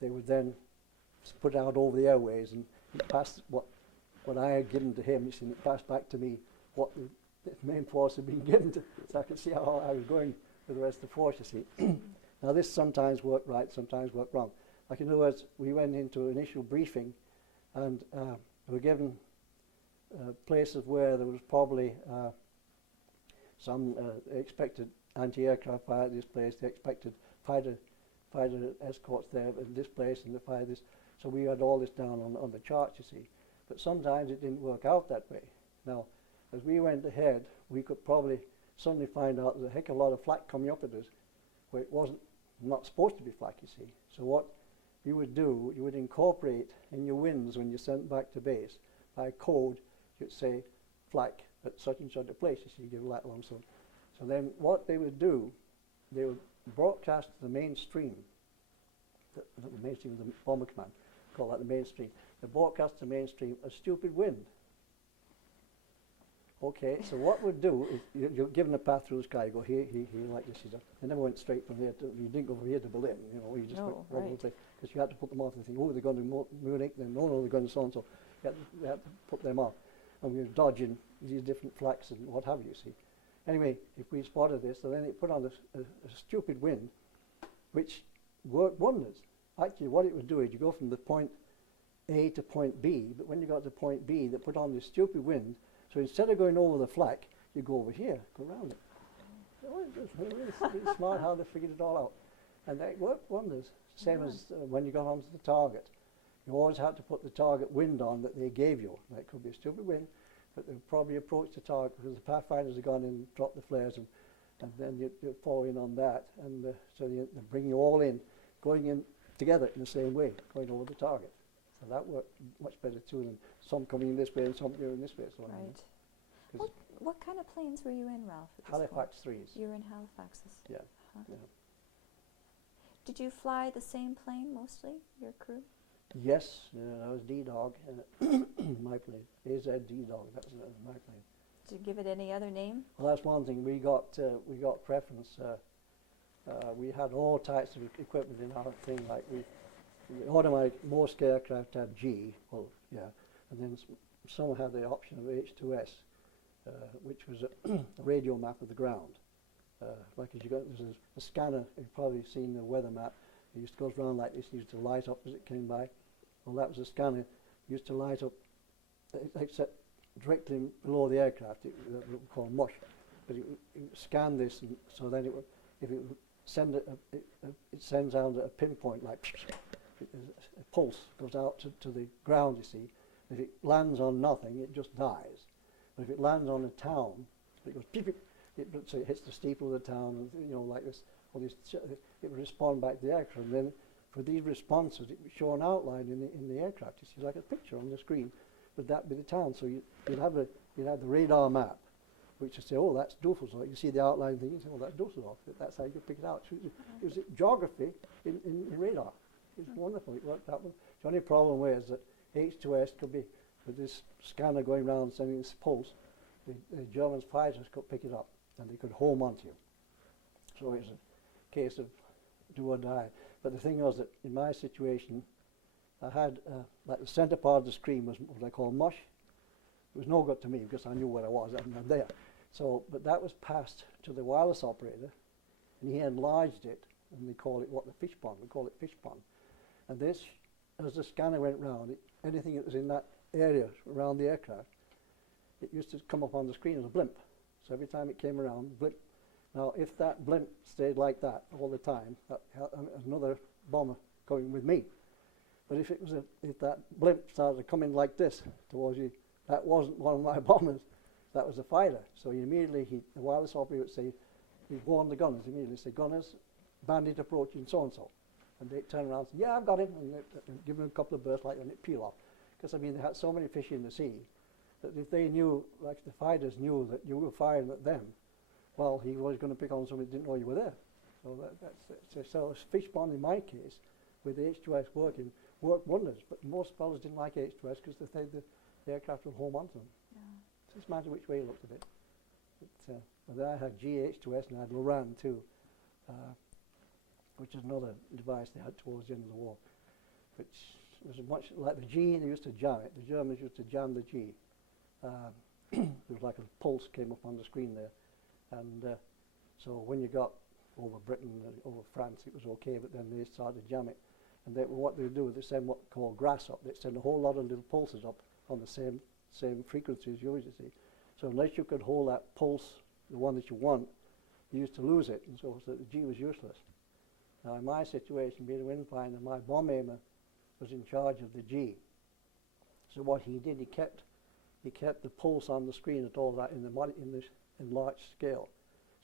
they would then put it out over the airways, and he passed what I had given to him, and it passed back to me what the main force had been given to, so I could see how I was going with the rest of the force, you see. Now, this sometimes worked right, sometimes worked wrong. Like, in other words, we went into an initial briefing, and we were given places where there was probably some expected anti-aircraft fire at this place. They expected fighter escorts there in this place and the fire this. So we had all this down on the chart, you see. But sometimes it didn't work out that way. Now, as we went ahead, we could probably suddenly find out there's a heck of a lot of flak coming up at us where it wasn't not supposed to be flak, you see. So what you would do, you would incorporate in your winds when you sent back to base by code. You'd say flak at such and such a place, you see, give that along. So then what they would do, they would broadcast to the mainstream, the mainstream of the Bomber Command, call that the mainstream. They broadcast to the mainstream a stupid wind. Okay, so what we'd do is you're given a path through the sky, you go here, like this. They never went straight from here to, you didn't go from here to Berlin, you know, you just went all over the place, because you had to put them off and think, oh, they're going to Munich, then no, they're going to so and so. You had to put them off. And we were dodging these different flaks and what have you, see. Anyway, if we spotted this, so then it put on a stupid wind, which worked wonders. Actually, what it would do is you go from the point A to point B, but when you got to point B, they put on this stupid wind, so instead of going over the flak, you go over here, go around it. It's really smart how they figured it all out. And they worked wonders. Same as when you got onto the target. You always had to put the target wind on that they gave you. Now, it could be a stupid wind, but they would probably approach the target because the pathfinders have gone in and dropped the flares, and then you follow in on that. And so they bring you all in, going in together in the same way, going over the target. So that worked much better too than some coming in this way and some going this way. So Right. What kind of planes were you in, Ralph? At this Halifax point? 3s. You were in Halifaxes. Yeah. Huh. Yeah. Did you fly the same plane mostly, your crew? Yes, I was D-Dog, my plane. AZ D-Dog, that's my plane. Did you give it any other name? Well, that's one thing. We got preference. We had all types of equipment in our thing. Like automatic, most aircraft had G. Well, yeah, and then some had the option of H2S, which was a radio map of the ground. Like as you go, there's a scanner. You've probably seen the weather map. It used to go around like this. It used to light up as it came by. Well, that was a scanner. It used to light up, except directly below the aircraft. It we call mush. But it would scan this, and so then it would, if it would send it sends out a pinpoint, like a pulse goes out to the ground. You see, if it lands on nothing, it just dies. But if it lands on a town, it goes beep, beep. So it hits the steeple of the town, and like this. It would respond back to the aircraft. And then for these responses, it would show an outline in the aircraft. You see, like a picture on the screen. Would that be the town? So you'd have the radar map, which would say, oh, that's Dusseldorf. You see the outline thing, you say, oh, that's Dusseldorf. That's how you could pick it out. So it was geography in radar. It was wonderful. It worked out well. The only problem was that H2S could be, with this scanner going around sending this pulse, the German fighters could pick it up and they could home onto you. So it was a case of do or die. But the thing was that in my situation, I had, like the centre part of the screen was what I call mush. It was no good to me because I knew where I was, I'm not there. So, but that was passed to the wireless operator, and he enlarged it, and they call it the fish pond. We call it fish pond. And this, as the scanner went round, anything that was in that area around the aircraft, it used to come up on the screen as a blimp. So every time it came around, blimp. Now, if that blimp stayed like that all the time, that another bomber coming with me. But if that blimp started coming like this towards you, that wasn't one of my bombers. That was a fighter. So immediately, the wireless operator would say, he'd warn the gunners immediately, say, gunners, bandit approaching so-and-so. And they'd turn around and say, yeah, I've got him, and they'd give him a couple of bursts like that, and it'd peel off. Because, I mean, they had so many fish in the sea, that if they knew, like the fighters knew that you were firing at them, well, he was going to pick on somebody who didn't know you were there. So so fish pond in my case, with the H2S working, worked wonders. But most fellows didn't like H2S because they thought the aircraft would home onto them. Yeah. So it's a matter which way you looked at it. But then I had GH2S and I had Loran too, which is another device they had towards the end of the war, which was much like the G. They used to jam it. The Germans used to jam the G. There was like a pulse came up on the screen there, and so when you got over Britain and over France, it was okay. But then they started to jam it, and what they would do is they send what they call grass up. They send a whole lot of little pulses up on the same frequency as yours, you see. So unless you could hold that pulse, the one that you want, you used to lose it, and so the G was useless. Now in my situation, being a wind finder, my bomb aimer was in charge of the G. So what he did, he kept the pulse on the screen at all that in this enlarged scale.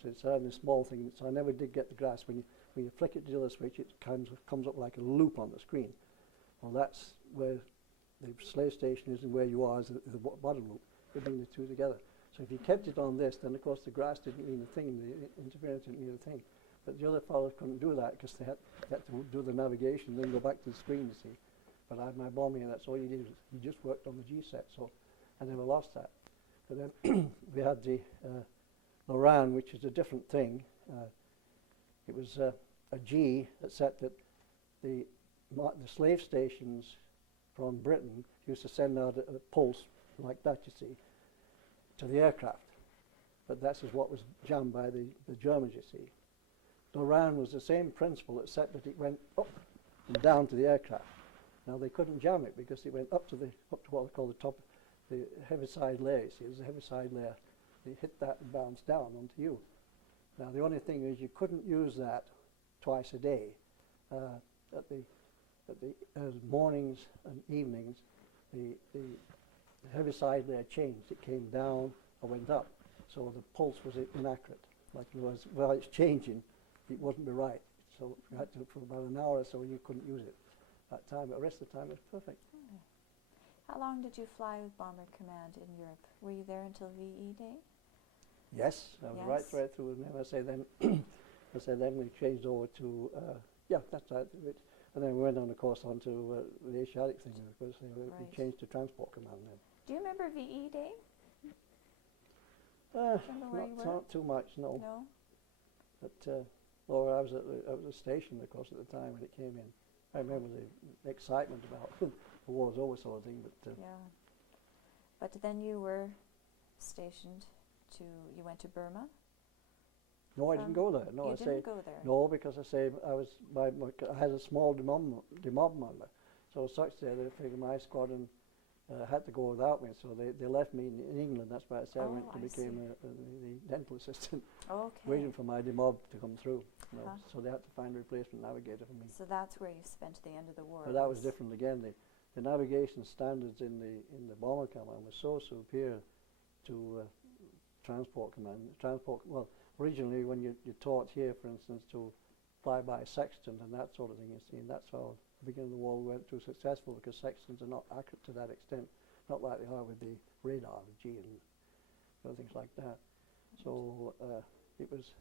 So it's only a small thing. So I never did get the grass. When you flick it to the other switch, it comes up like a loop on the screen. Well, that's where the slave station is and where you are is the bottom loop. You bring the two together. So if you kept it on this, then of course the grass didn't mean a thing. The interference didn't mean a thing. But the other fellows couldn't do that because they had to do the navigation, then go back to the screen, you see. But I had my bombing, and that's all you did. You just worked on the G set, so I never lost that. But then we had the Loran, which is a different thing. It was a G that set that the slave stations from Britain used to send out a pulse like that, you see, to the aircraft. But that's what was jammed by the Germans, you see. the ran was the same principle, except that it went up and down to the aircraft. Now they couldn't jam it because it went up to what they call the top, the heaviside layer. You see, there's a heaviside layer. They hit that and bounced down onto you. Now the only thing is you couldn't use that twice a day. At the mornings and evenings, the heaviside layer changed. It came down or went up, so the pulse was inaccurate. Like it was, while it's changing, it wouldn't be right. So you had to, for about an hour or so, you couldn't use it that time. But the rest of the time, it was perfect. Okay. How long did you fly with Bomber Command in Europe? Were you there until VE Day? Yes, I was Yes. right through. And then I say then, then we changed over to that's right. And then we went on, of course, onto the Asiatic thing. Of course, we Right. changed to Transport Command then. Do you remember VE Day? Remember where you were? Not too much, no. No? But well, I was at the station, of course, at the time when it came in. I remember the excitement about the war's over sort of thing. But Yeah. But then you were stationed you went to Burma? no, I didn't go there. No, You I didn't say go there? no, because I say I had a small demobment, so as such there they figured my squadron had to go without me, so they left me in England. That's why I say I went to become the dental assistant, Okay. waiting for my demob to come through. You know, Uh-huh. so they had to find a replacement navigator for me. So that's where you spent the end of the war. But that was different again. The navigation standards in the Bomber Command were so superior to Transport Command. Well, originally when you taught here, for instance, to fly by sextant and that sort of thing, you see, and that's how the beginning of the war we weren't too successful because sextants are not accurate to that extent, not like they are with the radar, the G and other things like that. So it was,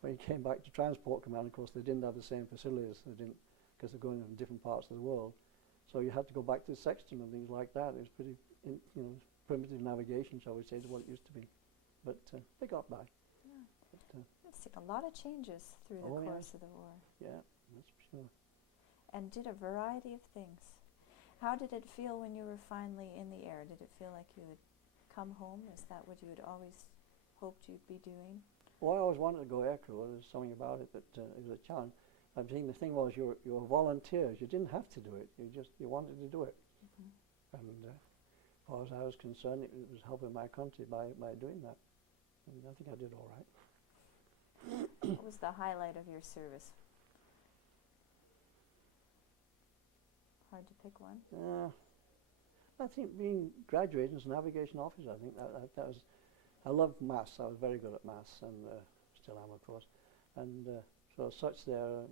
when you came back to Transport Command, of course, they didn't have the same facilities, because they're going in different parts of the world. So you had to go back to the sextant and things like that. It was pretty, primitive navigation, shall we say, to what it used to be. But they got by. Yeah. But, It's like a lot of changes through the Oh, yeah. course of the war. yeah, that's for sure. And did a variety of things. How did it feel when you were finally in the air? Did it feel like you had come home? Is that what you had always hoped you'd be doing? Well, I always wanted to go aircrew. There was something about it that it was a challenge. I'm saying the thing was you were volunteers. You didn't have to do it. You wanted to do it. Mm-hmm. And as far as I was concerned, it was helping my country by doing that. And I think I did all right. What was the highlight of your service? Hard to pick one. I think being graduated as a navigation officer, I think that was, I loved maths. I was very good at maths, and still am, of course. And so as such there,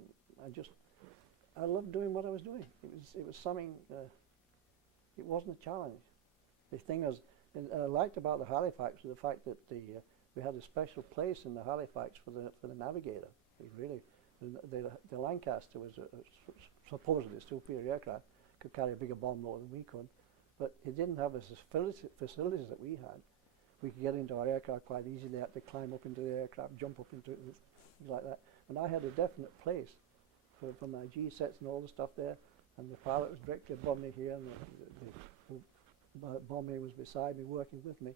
I loved doing what I was doing. It was something, it wasn't a challenge. The thing was, and I liked about the Halifax was the fact that we had a special place in the Halifax for the navigator. It was really, the Lancaster was supposedly a superior aircraft, could carry a bigger bomb load than we could, but it didn't have the facilities that we had. We could get into our aircraft quite easily. They had to climb up into the aircraft, jump up into it, things like that. And I had a definite place for my G sets and all the stuff there, and the pilot was directly above me here, and the bomber was beside me, working with me.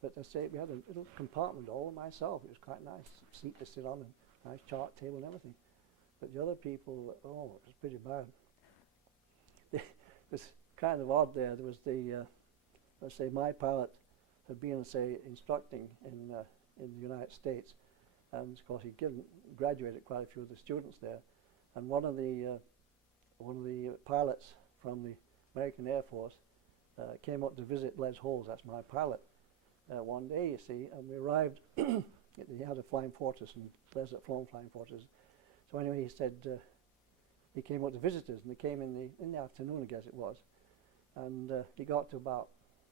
But I say we had a little compartment all to myself. It was quite nice, seat to sit on, and nice chart table and everything. But the other people, it was pretty bad. It was kind of odd there. There was let's say my pilot had been, say, instructing in the United States, and of course he'd graduated quite a few of the students there. And one of the pilots from the American Air Force came up to visit Les Holmes, that's my pilot, one day, you see, and we arrived. He had a Flying Fortress, and Les had flown Flying Fortress. So anyway, he said he came up to visit us, and he came in the afternoon, I guess it was, and he got to about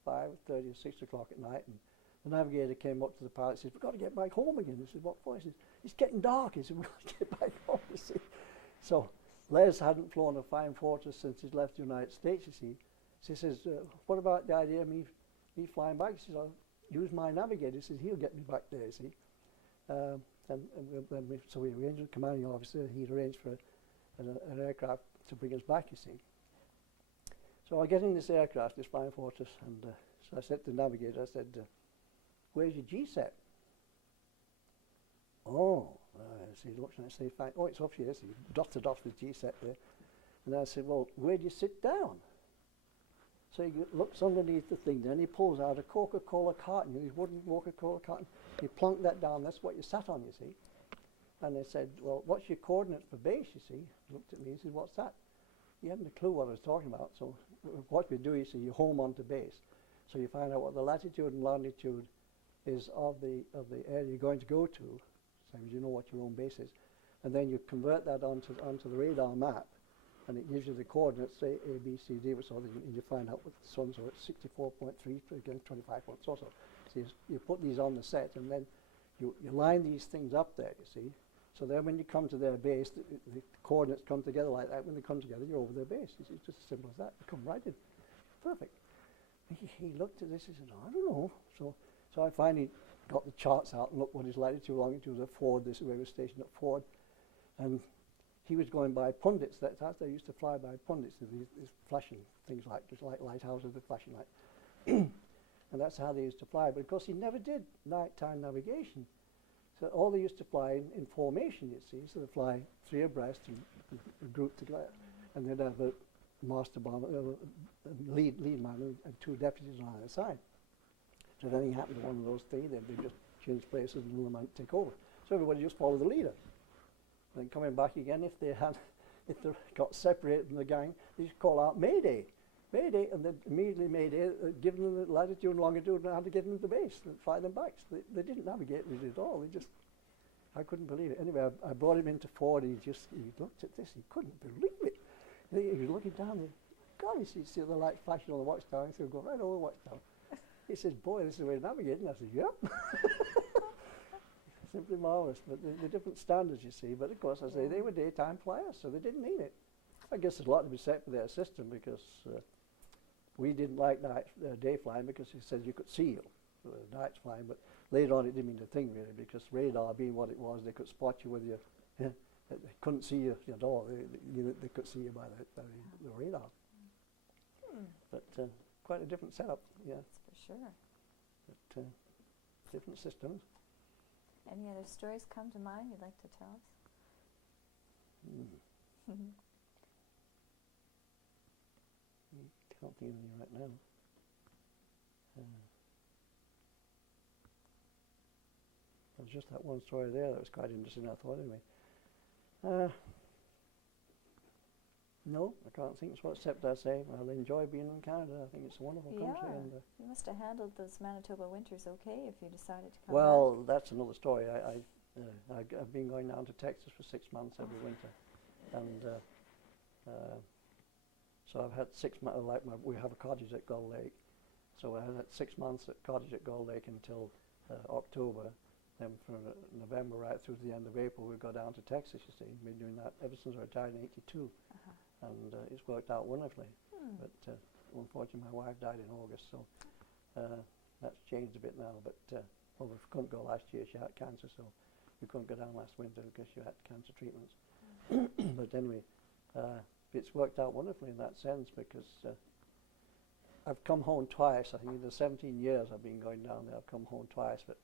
5:30 or 6 o'clock at night, and the navigator came up to the pilot and said, "We've got to get back home again." He said, "What for?" He said, "It's getting dark." He said, "We've got to get back home," you see. So Les hadn't flown a Flying Fortress since he'd left the United States, you see. So he says, "What about the idea of me flying back?" He says, "I'll use my navigator." He says, "He'll get me back there," you see. So we arranged with the commanding officer. He'd arranged for an aircraft to bring us back, you see. So I get in this aircraft, this Flying Fortress, and so I said to the navigator, I said, "Where's your G set?" oh, so he looks and says, fine, oh, it's off here. So he dotted off the G-set there. And I said, well, where do you sit down? So he looks underneath the thing there and he pulls out a Coca-Cola carton, his wooden Coca-Cola carton. He plunked that down, that's what you sat on, you see. And they said, well, what's your coordinates for base, you see? He looked at me and said, what's that? He hadn't a clue what I was talking about. So what we do, you see, you home onto base. So you find out what the latitude and longitude is of the area you're going to go to, so you know what your own base is. And then you convert that onto the radar map, and it gives you the coordinates, say A, B, C, D, so and you find out what the sun, so it's 64.3 against 25 points or so. So you put these on the set, and then you line these things up there, you see. So then when you come to their base, the coordinates come together like that. When they come together, you're over their base. It's just as simple as that. You come right in. Perfect. He looked at this and said, I don't know. So I finally got the charts out and looked what his latitude, longitude was at Ford. This is where we were stationed at Ford. And he was going by pundits. That's how they used to fly by pundits. These flashing things just like lighthouses with flashing light. And that's how they used to fly. But of course, he never did nighttime navigation. So all they used to fly in formation, you see. So they fly three abreast and group together. And they'd have a master bomber, lead man, and two deputies on either side. So if anything happened to one of those three, then they'd just change places and another man would take over. So everybody just followed the leader. And then coming back again, if they got separated from the gang, they just call out Mayday. Mayday, and then immediately Mayday, giving them the latitude and longitude and how to get into the base and fly them back. So they didn't navigate really at all. I couldn't believe it. Anyway, I brought him into Ford. He looked at this. He couldn't believe it. He was looking down there. God, you see the light flashing on the watchtower. He said, go right over the watchtower. He says, boy, this is the way to navigate. And I said, yep. Simply marvellous. But the different standards, you see. But of course, I say, they were daytime flyers, so they didn't need it. I guess there's a lot to be said for their system because we didn't like day flying because he said you could see you. Night's flying, but later on it didn't mean a thing really because radar being what it was, they could spot you with your, they couldn't see you at all. They could see you by the radar. But quite a different setup, yeah. That's for sure. But different systems. Any other stories come to mind you'd like to tell us? Can't think of any right now. There was just that one story there that was quite interesting, I thought, anyway. No, I can't think so, except I say I'll enjoy being in Canada. I think it's a wonderful country. And you must have handled those Manitoba winters okay if you decided to come well, back. that's another story. I've been going down to Texas for 6 months every winter. And so I've had 6 months, we have a cottage at Gull Lake. So I had 6 months at cottage at Gull Lake until October. Then from November right through to the end of April, we go down to Texas, you see. We've been doing that ever since I retired in '82. And it's worked out wonderfully. But unfortunately, my wife died in August, so that's changed a bit now. But well, we couldn't go last year. She had cancer, so we couldn't go down last winter because she had cancer treatments. But anyway, it's worked out wonderfully in that sense because I've come home twice. I think in the 17 years I've been going down there, I've come home twice, but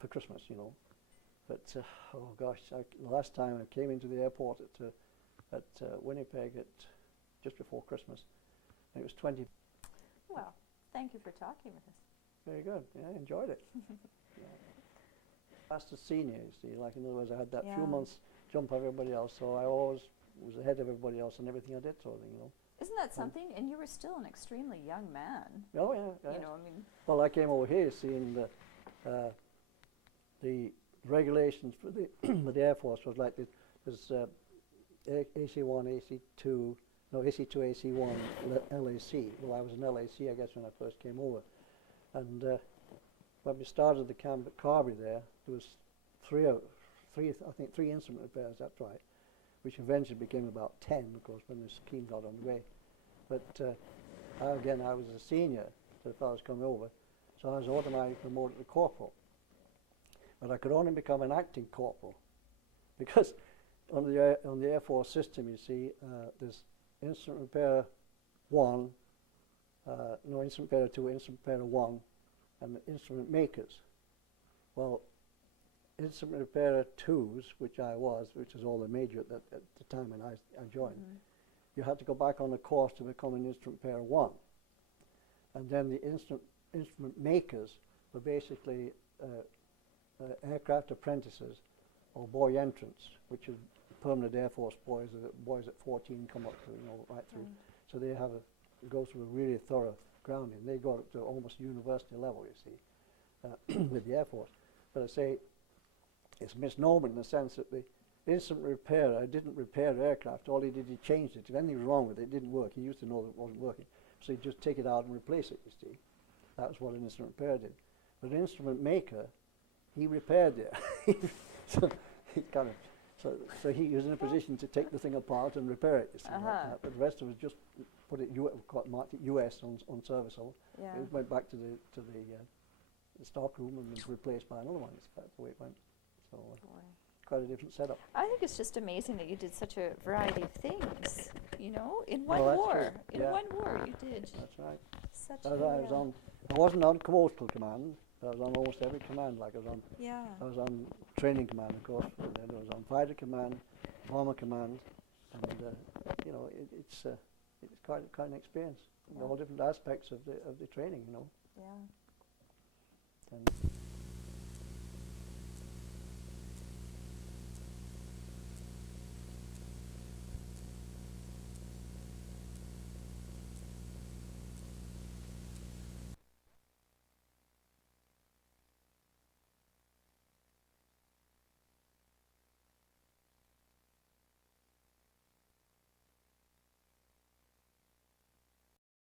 for Christmas, you know. But oh gosh, the last time I came into the airport at Winnipeg just before Christmas, and it was 20. Well, thank you for talking with us. Very good. Yeah, I enjoyed it. As a senior, you see, like in other words, I had that few months jump of everybody else, so I always was ahead of everybody else in everything I did, sort of thing, you know. Isn't that something? And you were still an extremely young man. Oh yeah. You know, I mean. Well, I came over here seeing the regulations for the the Air Force was like there's AC1, AC2, AC1, LAC. Well, I was an LAC, I guess, when I first came over. And when we started the camp at Carberry there was three instrument repairs, that's right, which eventually became about 10, of course, when the scheme got underway. But again, I was a senior to the fellows coming over, so I was automatically promoted to corporal. But I could only become an acting corporal because on the Air Force system, you see, there's instrument repair 1, instrument repair 2, instrument repair 1, and the instrument makers. Well, instrument repairer 2s, which I was, which was all the major at the time when I joined, you had to go back on a course to become an instrument repairer 1. And then the instrument makers were basically aircraft apprentices or boy entrants, which is permanent Air Force boys at 14 come up to, right through. So they have go through a really thorough grounding. They go up to almost university level, you see, with the Air Force. But I say it's a misnomer in the sense that the instrument repairer didn't repair aircraft. All he did, he changed it. If anything was wrong with it, it didn't work. He used to know that it wasn't working. So he'd just take it out and replace it, you see. That was what an instrument repairer did. But an instrument maker, he repaired it. So he kind of, so he was in a position to take the thing apart and repair it, you see. But the rest of us just put it, marked it US on service hold. Yeah. It went back to the stock room and was replaced by another one. That's the way it went. So quite a different setup. I think it's just amazing that you did such a variety of things, in one Well, that's war. true. In Yeah. one war, you did. That's right. Such I wasn't on coastal command. I was on almost every command. Like I was on training command, of course. And then I was on fighter command, bomber command, and it's quite an experience. All different aspects of the training, Yeah. And